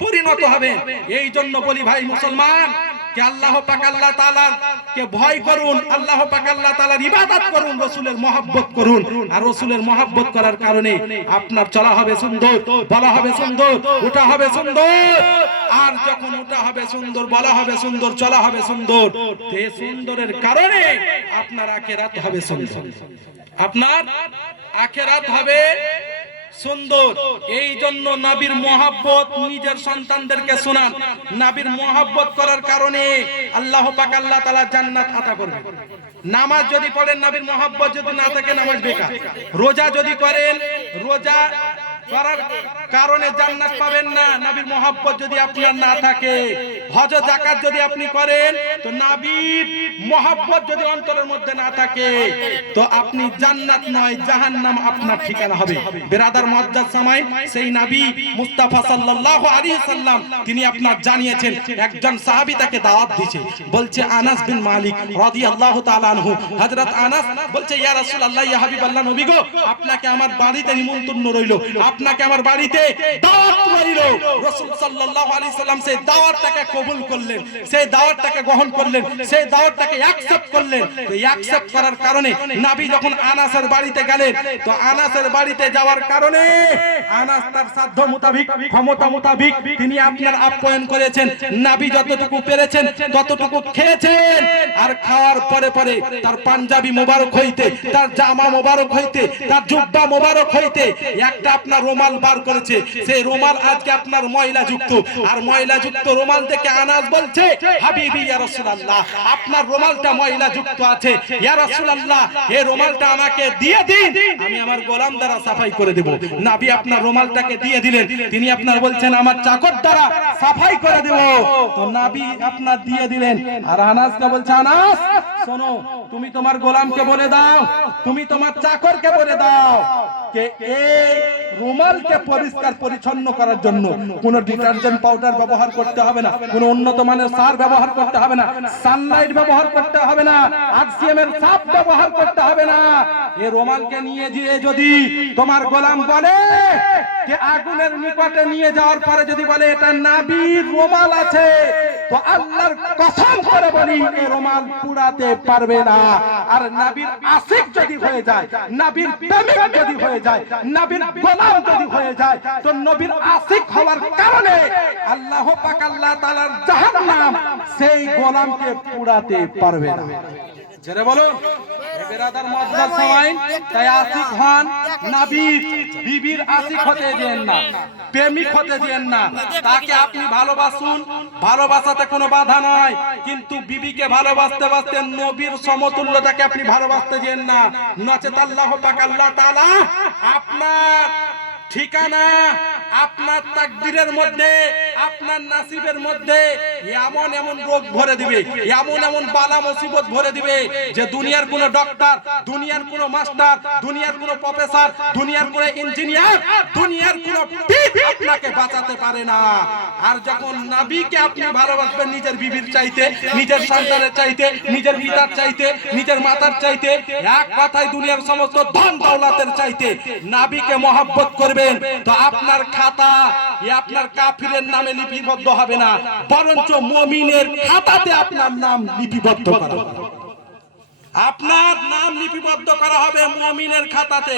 পরিণত হবেন। এই জন্য বলি ভাই মুসলমান, কে আল্লাহ পাক আল্লাহ তাআলার কে ভয় করুন, আল্লাহ পাক আল্লাহ তাআলার ইবাদত করুন, রাসূলের মহব্বত করুন। আর রাসূলের মহব্বত করার কারণে আপনার চলা হবে সুন্দর, বলা হবে সুন্দর, ওটা হবে সুন্দর। আর যখন ওটা হবে সুন্দর, বলা হবে সুন্দর, চলা হবে সুন্দর, এই সুন্দরের কারণে আপনার আখিরাত হবে সুন্দর, আপনার আখিরাত হবে সুন্দর। এই জন্য নবীর মহব্বত নিজের সন্তানদেরকে শোনান। নবীর মহব্বত করার কারণে আল্লাহ পাক আল্লাহ তাআলা জান্নাত আতা করবে। নামাজ যদি পড়েন, নবীর মহব্বত যদি না থাকে, নামাজ বেকার। রোজা যদি করেন, রোজা করার কারণে জান্নাত পাবেন না, নবীর মহব্বত যদি আপনার না থাকে। হজ যাকাত যদি আপনি করেন, তো নবীর মহব্বত যদি অন্তরের মধ্যে না থাকে, তো আপনি জান্নাত নয় জাহান্নাম আপনার ঠিকানা হবে। বেরাদার মুআজ্জাজ সামাইন, সেই নবী মুস্তাফা সাল্লাল্লাহু আলাইহি সাল্লাম তিনি আপনার জানিয়েছেন, একজন সাহাবী তাকে দাওয়াত দিয়েছে, বলছে আনাস বিন মালিক রাদিয়াল্লাহু তাআলা আনহু, হযরত আনাস বলছে, ইয়া রাসূলুল্লাহ, ইয়া হাবিবাল্লাহ, নবী গো, আপনাকে আমার বাড়িতে নিমন্ত্রণ রইল, আপনাকে আমার বাড়িতে দাওয়াত রইল। রাসূল সাল্লাল্লাহু আলাইহি সাল্লাম সেই দাওয়াতটাকে কবুল করলেন, সেই দাওয়াতটাকে গ্রহণ করলেন, সেই দাওয়াতটাকে অ্যাকসেপ্ট করলেন। তো অ্যাকসেপ্ট করার কারণে নবী যখন আনাসের বাড়িতে গেলেন, তো আনাসের বাড়িতে যাওয়ার কারণে আনাস তার সাধ্য মোতাবেক, ক্ষমতা মোতাবেক তিনি আপনার আপ্যায়ন করেছেন। নবী যতটুকু পেরেছেন ততটুকু খেয়েছেন। আর খাওয়ার পরে পরে তার পাঞ্জাবি মোবারক হইতে, তার জামা মোবারক হইতে, তার জুব্বা মোবারক হইতে একটা আপনার রুমাল বার করেছে। সেই রুমাল আজকে আপনার ময়লা যুক্ত। আর ময়লা যুক্ত রুমাল দেখে আনাস বলছে, হাবিবি ইয়া রাসূলুল্লাহ, আপনার রুমালটা ময়লা যুক্ত আছে, ইয়া রাসূলুল্লাহ, এই রুমালটা আমাকে দিয়ে দিন, আমি আমার গোলাম দ্বারা সাফাই করে দেব। নবী আপনার রুমালটাকে দিয়ে দিলেন, তিনি আপনার বলছেন আমার চাকর দ্বারা সাফাই করে দেব। তো নবী আপনার দিয়ে দিলেন। আর আনাসকে বলছে, আনাস শোনো, তুমি তোমার গোলামকে বলে দাও, তুমি তোমার চাকরকে বলে দাও, যে এই রুমালকে পরিষ্কার পরিচ্ছন্ন করার জন্য কোনো ডিটারজেন্ট পাউডার ব্যবহার করতে হবে না, কোনো উন্নত মানের সার ব্যবহার করতে হবে না, সানলাইট ব্যবহার করতে হবে না, আরসিএম এর সাপ ব্যবহার করতে হবে না। এই রুমালকে নিয়ে গিয়ে যদি তোমার গোলাম বলে যে আগুনের নিকটে নিয়ে যাওয়ার পরে যদি বলে এটা নবীর রুমাল আছে, তো আল্লাহর কসম করে বলি এই রুমাল পুড়াতে পারবে না। আর নবীর আশিক যদি হয়ে যায়, নবীর প্রেমিক যদি হয়ে যায়, নবীর গোলাম যদি হয়ে যায়, তো নবীর আশিক হওয়ার কারণে আল্লাহ পাক আল্লাহ তাআলার জাহান্নাম সেই গোলামকে পুড়াতে পারবে না। জেরে বলুন। বেরাদার মুআজ্জাজ সামাইন, তাই আশিক হন, নবীর বিবির আশিক হতে দেন না, প্রেমিক হতে দেন না। তাকে আপনি ভালোবাসুন, ভালোবাসাতে কোনো বাধা নাই, কিন্তু বিবিকে ভালোবাসতে বাসতে নবীর সমতুল্যতাকে আপনি ভালোবাসতে দেন না। নচেত আল্লাহ পাক আল্লাহ তাআলা আপনার ঠিকানা, আপনার তাকদীরের মধ্যে, আপনার নসিবের মধ্যে এমন এমন রোগ ভরে দিবে, এমন এমন বালা মুসিবত ভরে দিবে যে দুনিয়ার কোনো ডক্টর, দুনিয়ার কোনো মাস্টার, দুনিয়ার কোনো প্রফেসর, দুনিয়ার কোনো ইঞ্জিনিয়ার, দুনিয়ার কোনো পীর আপনাকে বাঁচাতে পারে না। আর যখন নবীকে আপনি ভালোবাসবেন নিজের বিবির চাইতে, নিজের সন্তানের চাইতে, নিজের পিতার চাইতে, নিজের মাতার চাইতে, এক কথায় দুনিয়ার সমস্ত ধন দৌলতের চাইতে নবীকে মহব্বত করবেন, তো আপনার খাতা আপনার কাফিরের নামে লিপিবদ্ধ হবে না, বরঞ্চ মুমিনের খাতাতে আপনার নাম লিপিবদ্ধ করা হবে। আপনার নাম লিপিবদ্ধ করা হবে মুমিনের খাতাতে।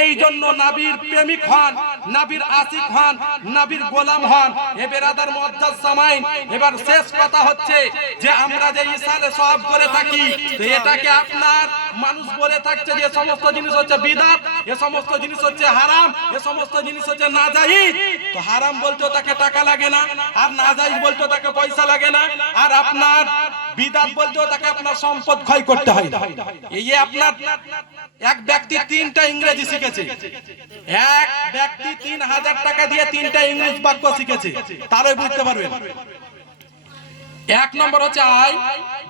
এই জন্য নবীর প্রেমিক হন, নবীর আশিক হন, নবীর গোলাম হন। এ বেরাদার মুআজ্জাজ সামাইন, এবার শেষ কথা হচ্ছে যে আমরা যে ইসালে সওয়াব করে থাকি, তো এটাকে আপনার মানুষ বলে থাকছে যে সমস্ত জিনিস হচ্ছে বিদআত, এ সমস্ত জিনিস হচ্ছে হারাম, এ সমস্ত জিনিস হচ্ছে নাজায়েজ। তো হারাম বলতেও তাকে টাকা লাগে না, আর নাজায়েজ বলতেও তাকে পয়সা লাগে না, আর আপনার বিদআত বলতেও তাকে আপনার সম্পদ ক্ষয় করতে হয়। এই যে আপনার এক ব্যক্তি 3টা ইংরেজি শিখেছে, এক ব্যক্তি 3000 টাকা দিয়ে 3টা ইংরেজ বাক্য শিখেছে, তারই বুঝতে পারবেন। এক নম্বর হচ্ছে আই,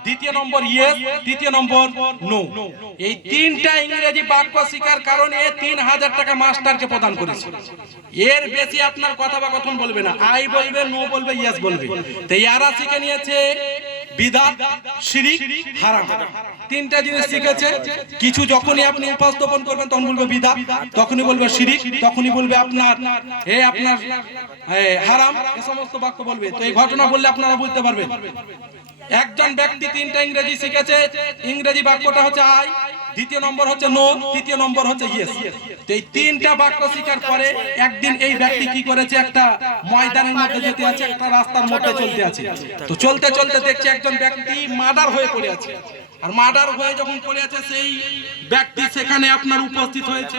দ্বিতীয় নম্বর ইয়েস, তৃতীয় নম্বর নো। এই 3টা ইংরেজি বাক্য শিখার কারণে 3000 টাকা মাস্টারকে প্রদান করেছে। এর বেশি আপনার কথা বা কথন বলবে না, আই বলবে, নো বলবে, ইয়েস বলবে। তো এরা শিখে নিয়েছে বিদআত, শিরক, হারাম, 3টা জিনিস শিখেছে। কিছু যখনই আপনি উপস্থাপন করবেন তখন বলবে বিদআত, তখনই বলবে শিরক, তখনই বলবে আপনার হারাম, এই সমস্ত বাক্য বলবে। তো এই ঘটনা বললে আপনারা বুঝতে পারবেন। একজন ব্যক্তি 3টা ইংরেজি শিখেছে, ইংরেজি বাক্যটা হচ্ছে আই, দ্বিতীয় নম্বর হচ্ছে নো, তৃতীয় নম্বর হচ্ছে ইয়েস। তো এই 3টা বাক্য শিখার পরে একদিন এই ব্যক্তি কি করেছে, একটা ময়দানের মধ্যে যেতে আছে, একটা রাস্তার মধ্যে চলতে আছে। তো চলতে চলতে দেখছে একজন ব্যক্তি মার্ডার হয়ে পড়ে আছে। আর মার্ডার হয়ে যখন পড়ে আছে, সেই ব্যক্তি সেখানে আপনার উপস্থিত হয়েছে।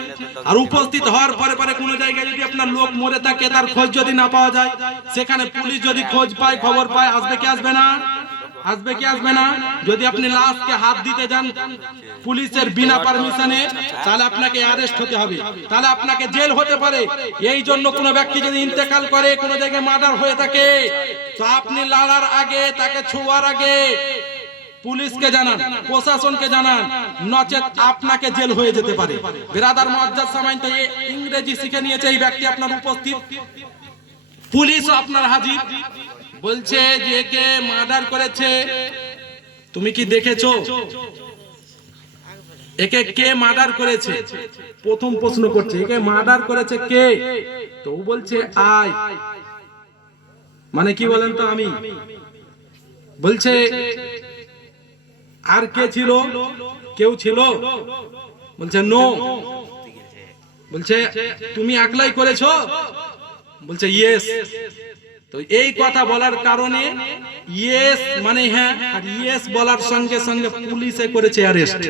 আর উপস্থিত হওয়ার পরে পরে কোনো জায়গায় যদি আপনার লোক মরে থাকে, তার খোঁজ যদি না পাওয়া যায়, সেখানে পুলিশ যদি খোঁজ পায়, খবর পায়, আসবে কি আসবে না? আসবে কি আসবে না? যদি আপনি লাশকে হাত দিতে যান পুলিশের বিনা পারমিশনে, তাহলে আপনাকে অ্যারেস্ট হতে হবে, তাহলে আপনাকে জেল হতে পারে। এই জন্য কোনো ব্যক্তি যদি ইন্তেকাল করে, কোনো জায়গায় মার্ডার হয়ে থাকে, তো আপনি লড়ার আগে, তাকে ছোঁয়ার আগে পুলিশকে জানান, প্রশাসনকে জানান, নচেত আপনাকে জেল হয়ে যেতে পারে। বিরাদার মুআজ্জাজ সামাইন, তো ইংরেজি শিখে নিয়েছে এই ব্যক্তি আপনার উপস্থিত, পুলিশও আপনার হাজির, বলছে যে কে মার্ডার করেছে, তুমি কি দেখেছো? একে কে মার্ডার করেছে? প্রথম প্রশ্ন করছে, একে মার্ডার করেছে কে? তো ও বলছে আই। মানে কি বলেন তো? আমি। বলছে আর কে ছিল? কেউ ছিল? বলছে নো। বলছে তুমি একলাই করেছো? বলছে ইয়েস। তো এই কথা বলার কারণে ইয়েস মানে হ্যাঁ, আর ইয়েস বলার সঙ্গে সঙ্গে পুলিশে করেছে অ্যারেস্ট।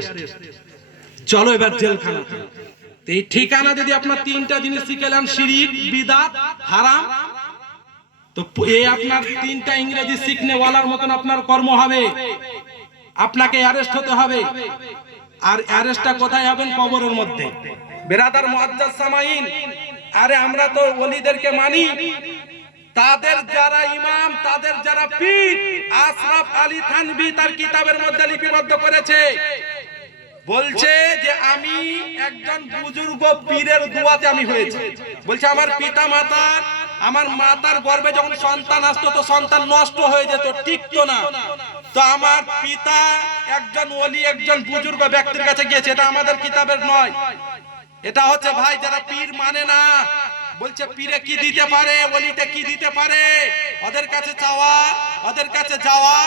চলো এবার জেলখানাতে। তো এই ঠিকানা যদি আপনার 3টা জিনিস শিখেলেন, শিরক, বিদআত, হারাম, তো এই আপনার 3টা ইংরেজি শিখনে ওয়ালার মতন আপনার কর্ম হবে, আপনাকে অ্যারেস্ট হতে হবে। আর অ্যারেস্টটা কোথায় হবেন? কবরের মধ্যে। বিরাদার মুআজ্জাজ সামাইন, আরে আমরা তো ওলিদেরকে মানি, তাদের যারা ইমাম, তাদের যারা পীর, আশরাফ আলী থানভী তার কিতাবের মধ্যে লিপিবদ্ধ করেছে, বলছে যে আমি একজন বুজুর্গ পীরের দুয়াতে আমি হয়েছি। বলছে আমার পিতা মাতা, আমার মাতার গর্ভে যখন সন্তান আসতো, তো সন্তান নষ্ট হয়ে যেত, টিকতো না। তো আমার পিতা একজন ওলি, একজন বুজুর্গ ব্যক্তির কাছে গিয়েছে। এটা আমাদের কিতাবের নয়, এটা হচ্ছে ভাই যারা পীর মানে না, বলছে পীরে কি দিতে পারে, ওলিতে কি দিতে পারে, ওদের কাছে চাওয়া, ওদের কাছে যাওয়া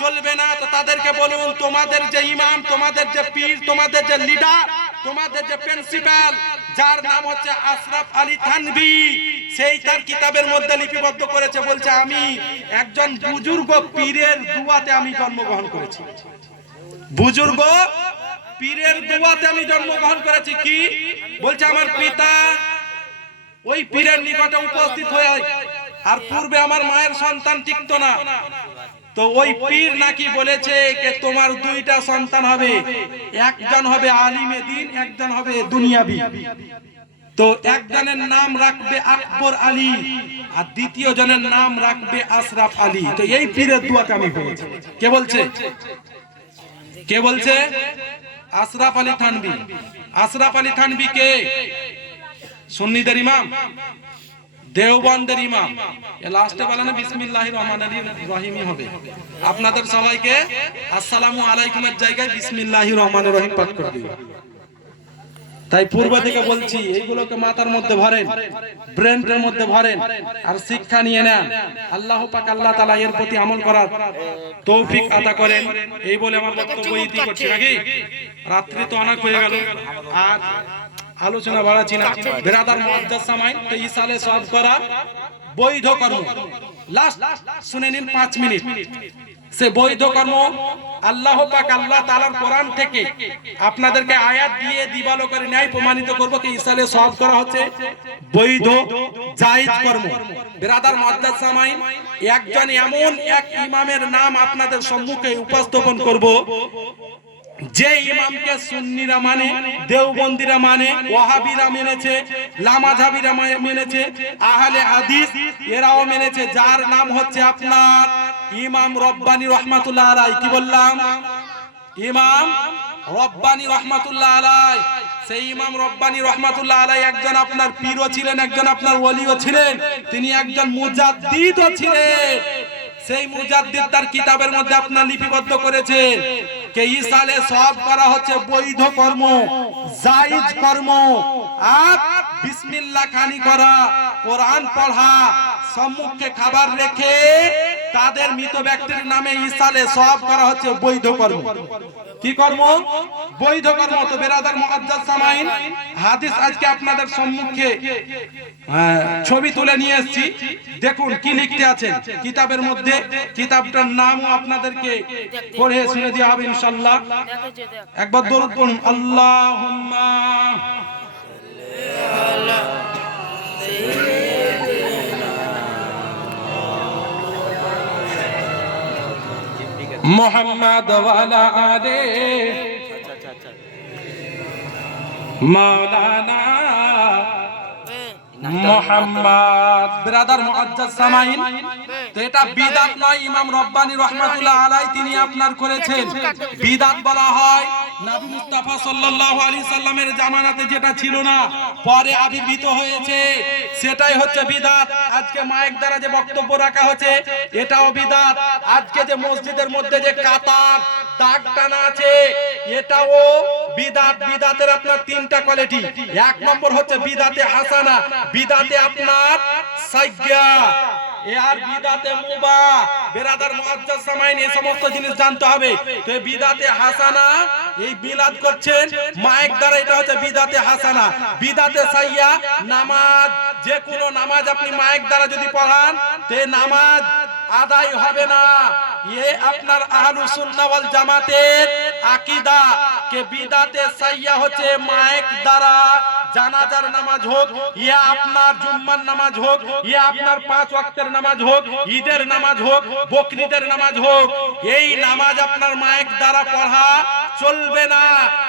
চলবে না। তো তাদেরকে বলুন, তোমাদের যে ইমাম, তোমাদের যে পীর, তোমাদের যে লিডার, তোমাদের যে প্রিন্সিপাল, যার নাম হচ্ছে আশরাফ আলী থানভী, সেই তার কিতাবের মধ্যে লিপিবদ্ধ করেছে। বলছে আমি একজন বুজুর্গ পীরের দুয়াতে আমি জন্মগ্রহণ করেছি। বুজুর্গ পীরের দুয়াতে আমি জন্মগ্রহণ করেছি। কি বলছে? আমার পিতা ওই পীরের নিকটে উপস্থিত হয়ে, আর পূর্বে আমার মায়ের সন্তান টিকতো না, তো ওই পীর নাকি বলেছে যে তোমার 2টা সন্তান হবে, একজন হবে আলিমে দ্বীন, একজন হবে দুনিয়াবি। তো একজনের নাম রাখবে আকবর আলী আর দ্বিতীয় জনের নাম রাখবে আশরাফ আলী। তো এই পীরের দোয়াতে আমি বলছি। কে বলছে? কে বলছে? আশরাফ আলী থানভী। আশরাফ আলী থানভী কে? সুন্নিদের ইমাম, দেওবন্দের ইমাম। লাস্টে বলেন বিসমিল্লাহির রহমানির রহিমই হবে। আপনাদের সবাইকে আসসালামু আলাইকুমের জায়গায় বিসমিল্লাহির রহমানির রহিম পাঠ করে দিবেন। তাই পূর্ব থেকে বলছি, এইগুলোকে মাথার মধ্যে ভরেন, ব্রেনের মধ্যে ভরেন আর শিক্ষা নিয়ে নেন। আল্লাহ পাক আল্লাহ তাআলা এর প্রতি আমল করার তৌফিক আতা করেন। এই বলে আমার বক্তব্য ইতি করছি নাকি? রাত্রি তো অনেক হয়ে গেল, আর আলোচনা বাড়াচ্ছি না। বিরাদার মুআজ্জাজ সামাইন, তো ইসালে সওয়াব করা বৈধ কর্ম। লাস্ট শুনে নিন 5 মিনিট। সে বৈধ কর্ম আল্লাহ পাক আল্লাহ তাআলার কোরআন থেকে আপনাদেরকে আয়াত দিয়ে দিবালো করে ন্যায় প্রমাণিত করব কি ইসালে সওয়াব করা হচ্ছে বৈধ জায়েজ কর্ম। বিরাদার মুআজ্জাজ সামাইন, একজন এমন এক ইমামের নাম আপনাদের সম্মুখে উপস্থাপন করব যে ইমামকে সুন্নিরা মানে, দেওবন্দিরা মানে, ওয়াহাবিরা মেনেছে, লামাযহাবিরা মেনেছে, আহলে হাদিস এরাও মেনেছে, যার নাম হচ্ছে আপনার ইমাম রব্বানী রহমাতুল্লাহ আলাইহি। কি বললাম? ইমাম রব্বানী রহমাতুল্লাহ আলাইহি। সেই ইমাম রব্বানী রহমাতুল্লাহ আলাইহি একজন আপনার পীরও ছিলেন, একজন আপনার ওলিও ছিলেন, তিনি একজন মুজাদ্দিদও ছিলেন। সেই মুজাদ্দিদ তার কিতাবের মধ্যে আপনার লিপিবদ্ধ করেছেন কে ইসালে সওয়াব করা হচ্ছে বৈধ কর্ম, জায়েজ কর্ম। আর বিসমিল্লাহ খানি করা, কোরআন পড়া, সম্মুখে খাবার রেখে তাদের মৃত ব্যক্তির নামে ইসালে সওয়াব করা হচ্ছে বৈধ কর্ম। কি কর্ম? বৈধ কর্ম। তো বিরাদার মুআজ্জাজ সামাইন, হাদিস আজকে আপনাদের সম্মুখে ছবি তুলে নিয়ে এসেছি। দেখুন কি লিখতে আছেন কিতাবের মধ্যে। কিতাবটার নামও আপনাদেরকে পড়ে শুনে দেওয়া হবে ইনশাআল্লাহ। একবার দরুদ পড়ুন, আল্লাহুম্মা মুহাম্মদ ওয়ালা আলে মাওলানা মুহাম্মদ। বিরাদার মুআজ্জাজ সামাইন, তো এটা বিদআত নয়, ইমাম রব্বানী রাহমাতুল্লাহ আলাইহি তিনি আপনার করেছেন। বিদআত বলা হয় নবী মুস্তাফা সাল্লাল্লাহু আলাইহি সাল্লামের জামানাতে যেটা ছিল না, পরে আবির্ভূত হয়েছে, সেটাই হচ্ছে বিদআত। আজকে মাইক দ্বারা যে বক্তব্য রাখা হচ্ছে এটাও বিদআত। আজকে যে মসজিদের মধ্যে যে কাতার দাগ টানা আছে এটাও বিদআত। বিদআতের আপনার 3টা কোয়ালিটি। 1 নম্বর হচ্ছে বিদআতে হাসানা, বিদআতে আপনার সাইয়্যা, আর বিদআতে মুবাহ। বিরাদার মুআজ্জাজ সামাইন, এই সমস্ত জিনিস জানতে হবে। তো বিদআতে হাসানা, এই বিলাদ করছেন মাইক দ্বারা, এটা হচ্ছে বিদআতে হাসানা। বিদআতে সাইয়্যা, নামাজ, যে কোনো নামাজ আপনি মাইক দ্বারা যদি পড়ান তে নামাজ আদায় হবে না। ये আপনার আহলুস সুন্নাহ ওয়াল জামাতের আকীদা কে বিদআতে সাইয়্যা হচ্ছে মাইক দ্বারা জানাজার নামাজ হোক, ইয়া আপনার জুম্মার নামাজ হোক, ইয়া আপনার 5 ওয়াক্তের নামাজ হোক, ঈদের নামাজ হোক, বকরিদের নামাজ হোক, এই নামাজ আপনার মাইক দ্বারা পড়া চলবে না।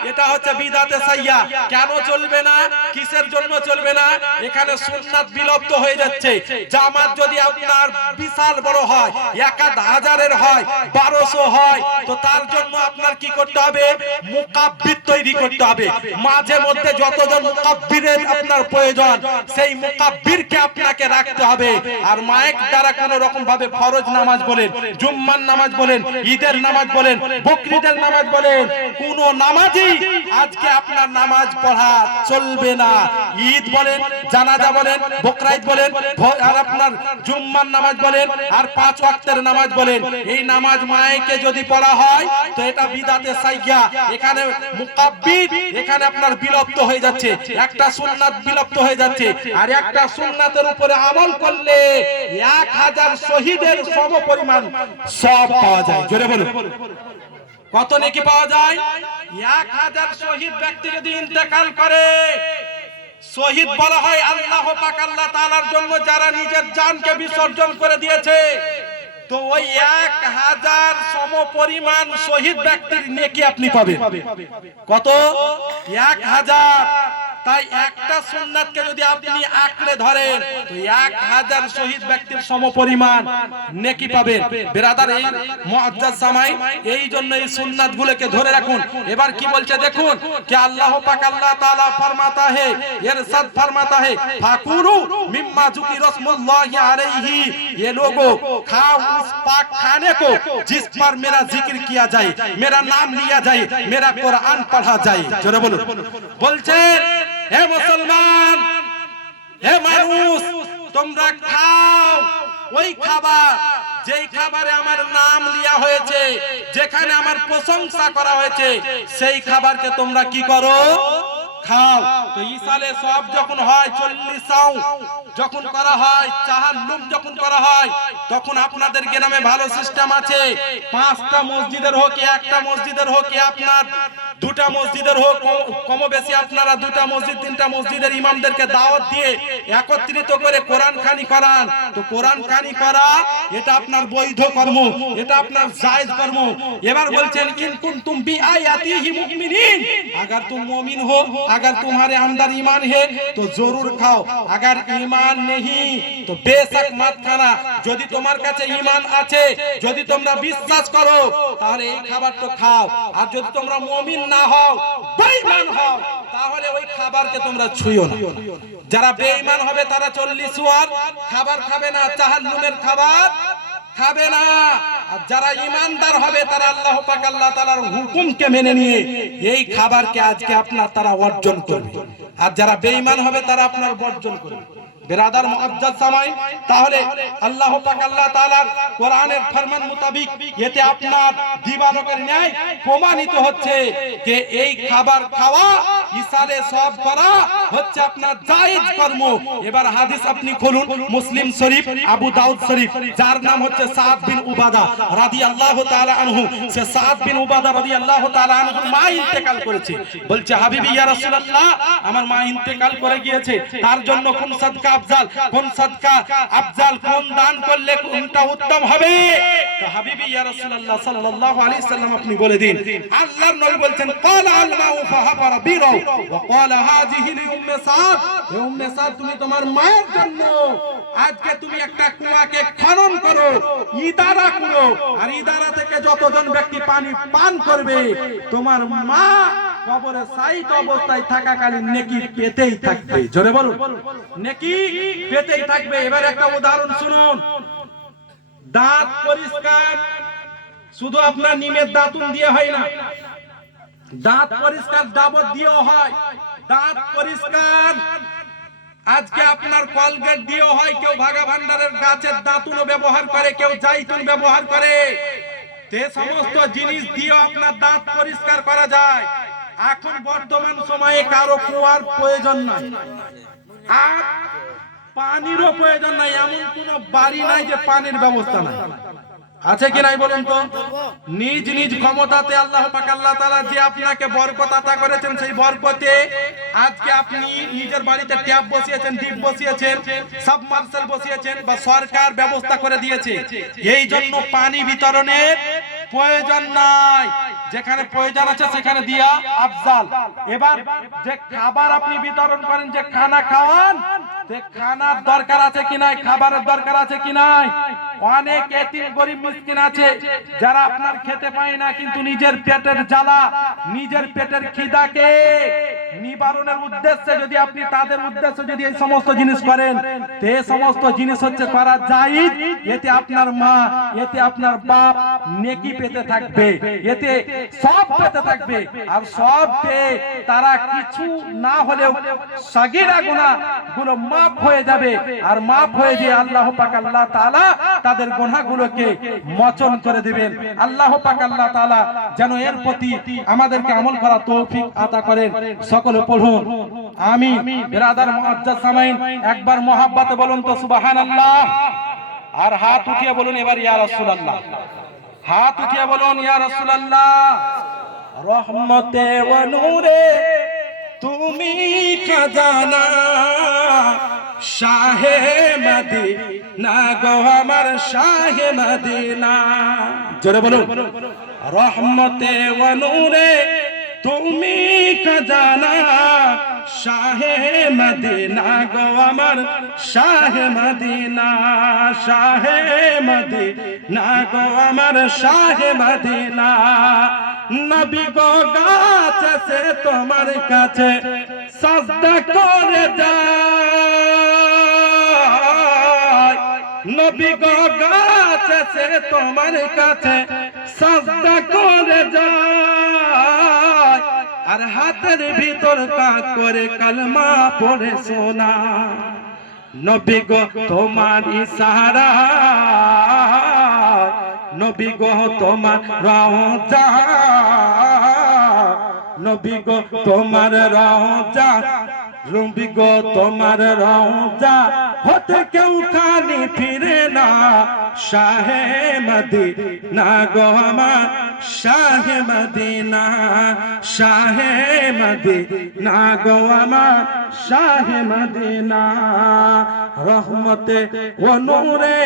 এটা হচ্ছে বিদআতে সাইয়্যা। কেন চলবে না? কিসের জন্য চলবে না? এখানে সুন্নাত বিলুপ্ত হয়ে যাচ্ছে। জামাত যদি আপনার বিশাল বড় হয়, 1000-এর হয়, 1200 হয়, তো তার জন্য আপনার কি করতে হবে? মুকাব্বির তৈরি করতে হবে। মাঝে মধ্যে যতজন মুকাব্বিরের আপনার প্রয়োজন, সেই মুকাব্বিরকে আপনাকে রাখতে হবে। আর মাইক দ্বারা কোন রকম ভাবে ফরজ নামাজ বলেন, জুম্মার নামাজ বলেন, ঈদের নামাজ বলেন, বকরিদের নামাজ বলেন, কোন নামাজই আজকে আপনার নামাজ পড়া চলবে না। ঈদ বলেন, জানাজা বলেন, বকরা ঈদ বলেন, আর আপনার জুম্মার নামাজ বলেন, আর 5 ওয়াক্তের নামাজ বলেন, এই নামাজ মাইকে যদি পড়া হয় তো এটা বিদআতে সাইয়্যা। এখানে মুকাব্বির, এখানে আপনার বিলুপ্ত হয়ে যাচ্ছে। একটা সুন্নাত বিলুপ্ত হয়ে যাচ্ছে। আর একটা সুন্নাতের উপরে আমল করলে 1000 শহীদের সমপরিমাণ সওয়াব পাওয়া যায়। জোরে বলুন, কত নেকি পাওয়া যায়? 1000 শহীদ ব্যক্তি যদি ইন্তেকাল করে, শহীদ বলা হয় আল্লাহ পাক আল্লাহ তাআলার জন্য যারা নিজের জানকে বিসর্জন করে দিয়েছে, তো ওই 1000 সমপরিমাণ শহীদ ব্যক্তির নেকি আপনি পাবেন। কত? 1000। তাই একটা সুন্নাতকে যদি আপনি আঁকড়ে ধরেন তো 1000 শহীদ ব্যক্তির সমপরিমাণ নেকি পাবেন। বিরাদার এই মুআজ্জাজ সামাই এই জন্য এই সুন্নাতগুলোকে ধরে রাখুন। এবার কি বলছে দেখুন, कि अल्लाह पाक अल्लाह ताला फरमाता है, इरशाद फरमाता है, फाकुलू मिम्मा जुकी रस्मुल्लाहि अलैहि, ये लोगों खाओ उस पाक खाने को जिस पर मेरा जिक्र किया जाए, मेरा नाम लिया जाए, मेरा कुरान पढ़ा जाए। जोरे बोलो। बोलছে হে মুসলমান, হে মানুষ, তোমরা খাও ওই খাবার যেই খাবারে আমার নাম লিয়া হয়েছে, যেখানে আমার প্রশংসা করা হয়েছে, সেই খাবারকে তোমরা কি করো? খাও। তো ইসালে সব যখন হয় 40 যখন করা হয়, চাহাল্লুম যখন করা হয়, তখন আপনাদের গ্রামে ভালো সিস্টেম আছে। 5টা মসজিদের হোক, একটা মসজিদের হোক, আপনার 2টা মসজিদের হোক, কম বেশি আপনারা 2টা মসজিদ 3টা মসজিদের ইমামদেরকে দাওয়াত দিয়ে একত্রিত করে কোরআন খানি করান। তো কোরআন খানি করা এটা আপনার বৈধ কর্ম, এটা আপনার জায়েজ কর্ম। এবার বলছেন ইন কুনতুম বিআয়াতিহি মুমিনিন, अगर तुम मोमिन हो, अगर तुम्हारे अंदर ईमान है तो जरूर खाओ, अगर ईमान नहीं तो बेशक मत खाना। যদি তোমার কাছে ঈমান আছে, যদি তোমরা বিশ্বাস করো, তাহলে এই খাবারটা খাও। আর যদি তোমরা মুমিন না হও, বেঈমান হও, তাহলে ওই খাবারকে তোমরা ছুঁয়ো না। যারা বেঈমান হবে তারা 40 ওয়ার খাবার খাবে না, তাহাল্লুমের খাবার খাবে না। আর যারা ঈমানদার হবে তারা আল্লাহ পাক আল্লাহ তাআলার হুকুমকে মেনে নিয়ে এই খাবারকে আজকে আপনার তারা অর্জন করবে। আর যারা বেঈমান হবে তারা আপনার বর্জন করবে। বিরাদার মুআজ্জাজ সামাই, তাহলে আল্লাহ পাক আল্লাহ তাআলার কোরআনের ফরমান মোতাবেক এতে আপনার দিবালকের ন্যায় প্রমাণিত হচ্ছে যে এই খাবার খাওয়া, ইসালে সব করা হচ্ছে আপনার জায়েজ কর্ম। এবার হাদিস আপনি খুলুন, মুসলিম শরীফ, আবু দাউদ শরীফ, যার নাম হচ্ছে সাদ বিন উবাদা রাদিয়াল্লাহু তাআলা আনহু। সে সাদ বিন উবাদা রাদিয়াল্লাহু তাআলা আনহুর মা ইন্তেকাল করেছে। বলছে হাবিবি ইয়া রাসূলুল্লাহ, আমার মা ইন্তেকাল করে গিয়েছে, তার জন্য কোন সাদকা আফজাল, কোন সাদকা আফজাল, কোন দান করলে কোনটা উত্তম হবে? তো হাবিবি ইয়া রাসূলুল্লাহ সাল্লাল্লাহু আলাইহি সাল্লাম আপনি বলে দিন। আল্লাহর নবী বলছেন ক্বালা আল মাউ ফাহাবারা বিরাউ ওয়া ক্বালা হাযিহি লি উম্মে সাদ, হে উম্মে সাদ তুমি তোমার মায়ের জন্য আজকে তুমি একটা কুয়াকে খনন করো, ইদারা করো, আর ইদারা থেকে যতজন ব্যক্তি পানি পান করবে তোমার মা কবরে সাইত অবস্থায় থাকাকালীন নেকি পেতেই থাকবে। জোরে বলুন, নেকি পেতেই থাকবে। এবার একটা উদাহরণ শুনুন, দাঁত পরিষ্কার শুধু আপনার নিমের দাঁতুন দিয়ে হয় না, দাঁত পরিষ্কার ডাবর দিয়েও হয়। দাঁত পরিষ্কার আজকে আপনার কলগেট দিয়েও হয়, কেউ ভাগা ভান্ডারের গাছের দাঁতুনও ব্যবহার করে, কেউ জাইতুন ব্যবহার করে। তে সমস্ত জিনিস দিয়ে আপনার দাঁত পরিষ্কার করা যায়। এখন বর্তমান সময়ে কারো কুয়ার প্রয়োজন নাই, আর পানিরও প্রয়োজন নাই। এমন কোন বাড়ি নাই যে পানির ব্যবস্থা নাই, আছে কি নাই বলুন তো? নিজ নিজ ক্ষমতাতে আল্লাহ পাক আল্লাহ তাআলা যে আপনাকে বরকত আতা করেছেন, সেই বরকতে আজকে আপনি নিজের বাড়িতে ট্যাপ বসিয়েছেন, ডিপ বসিয়েছেন, সাবমার্সেল বসিয়েছেন, বা সরকার ব্যবস্থা করে দিয়েছে। এই জন্য পানি বিতরণের প্রয়োজন নাই, যেখানে প্রয়োজন আছে সেখানে দিয়া আফজাল। এবার যে খাবার আপনি বিতরণ করেন, যে খানা খাওয়ান, যে খানার দরকার আছে কি নাই, খাবারের দরকার আছে কি নাই। অনেক এতিম গরিব মিসকিন আছে যারা আপনার খেতে পায় না, কিন্তু নিজের পেটের জ্বালা, নিজের পেটের খিদাকে নিবারণের উদ্দেশ্যে যদি আপনি তাদের উদ্দেশ্যে যদি এই সমস্ত জিনিস করেন, তো এই সমস্ত জিনিস হচ্ছে করা জায়েজ। এতে আপনার মা, এতে আপনার বাপ নেকি পেতে থাকবে, এতে সব পেতে থাকবে। আর সব পেয়ে তারা কিছু না হলেও সাগীরা গুনাহ গুলো মাফ হয়ে যাবে। আর মাফ হয়ে দিয়ে আল্লাহ পাক আল্লাহ তাআলা তাদের গুনাহগুলোকে মোচন করে দিবেন। আল্লাহ পাক আল্লাহ তাআলা যেন এর প্রতি আমাদেরকে আমল করার তৌফিক আতা করেন। সকলে পড়ুন আমিন। বিরাদার মুআজ্জাজ সামাইন, একবার মহব্বতে বলুন তো সুবহানাল্লাহ, আর হাত উঠিয়ে বলুন এবার ইয়া রাসূলুল্লাহ। হাত উঠিয়ে বলুন ইয়া রাসূলুল্লাহ। রহমতে ওয়া নূরে তুমি খাজানা, শাহে মদিনা গো আমার শাহে মদিনা। জোরে বলুন, রহমতে ওয়া নূরে তুমি খাজানা, শাহে মদিনা গো আমার শাহে মদিনা, শাহে মদিনা গো আমার শাহে মদিনা। নবী গো গাছে তোমার কাছে সাজদা করে যায়, নবী গো গাছে তোমার কাছে সাজদা করে যায়, আর হাতের ভিতর কা করে কালমা পড়ে শোনা। নবী গো তোমার ইশারা, নবী গো তোমার রওজা, নবী গো তোমার রওজা, নবী গো তোমার রওজা হতে কেউ খালি ফিরে না। শাহে মদিনা গো আমার শাহে মদিনা, শাহে মদিনা গো আমার শাহে মদিনা। রহমতে ও নূরে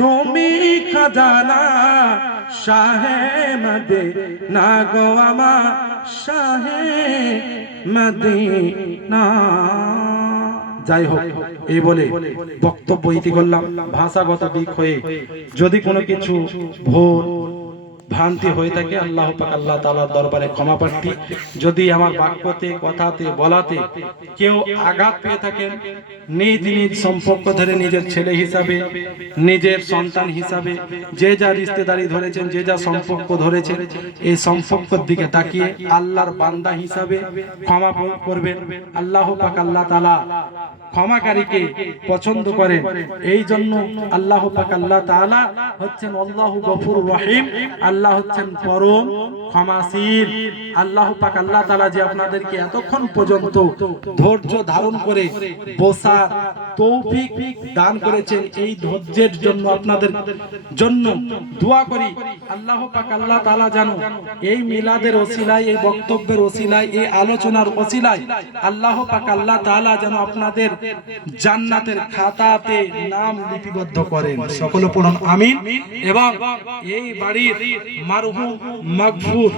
তুমি খাজানা, শাহে মদিনা গো আমার শাহে মদিনা। যাই হোক, এই বলে বক্তব্য ইতি করলাম। ভাষাগত দিক হয়ে যদি কোনো কিছু ভুল ভ্রান্তি হয়ে থাকে আল্লাহ পাক আল্লাহ তাআলার দরবারে ক্ষমা প্রার্থী। যদি আমার বাক্যতে কথাতে বলাতে কেউ আঘাত পেয়ে থাকেন, নিজ নিজ সম্পর্ক ধরে নিজের ছেলে হিসাবে নিজের সন্তান হিসাবে যে যা রিশতেদারি ধরেছেন, যে যা সম্পর্ক ধরেছেন, এই সম্পর্কের দিকে তাকিয়ে আল্লাহর বান্দা হিসাবে ক্ষমা করবেন। আল্লাহ পাক আল্লাহ তাআলা ক্ষমাকারীকে পছন্দ করেন। এই জন্য আল্লাহ পাক আল্লাহ তাআলা হচ্ছেন আল্লাহু গফুরুর রহিম, আল্লাহ হচ্ছেন পরম ক্ষমাশীল। আল্লাহ পাক আল্লাহ তাআলা যে আপনাদেরকে এতক্ষণ পর্যন্ত ধৈর্য ধারণ করে বসা তৌফিক দান করেছেন, এই ধৈর্যের জন্য আপনাদের জন্য দোয়া করি আল্লাহ পাক আল্লাহ তাআলা যেন এই মিলাদের ওসিলায়, এই বক্তব্যের ওসিলায়, এই আলোচনার ওসিলায় আল্লাহ পাক আল্লাহ তাআলা যেন আপনাদের জান্নাতের খাতাতে নাম লিপিবদ্ধ করেন। সকলে পড়ুন আমিন। এবং এই বাড়ির মারহুম মাগফুর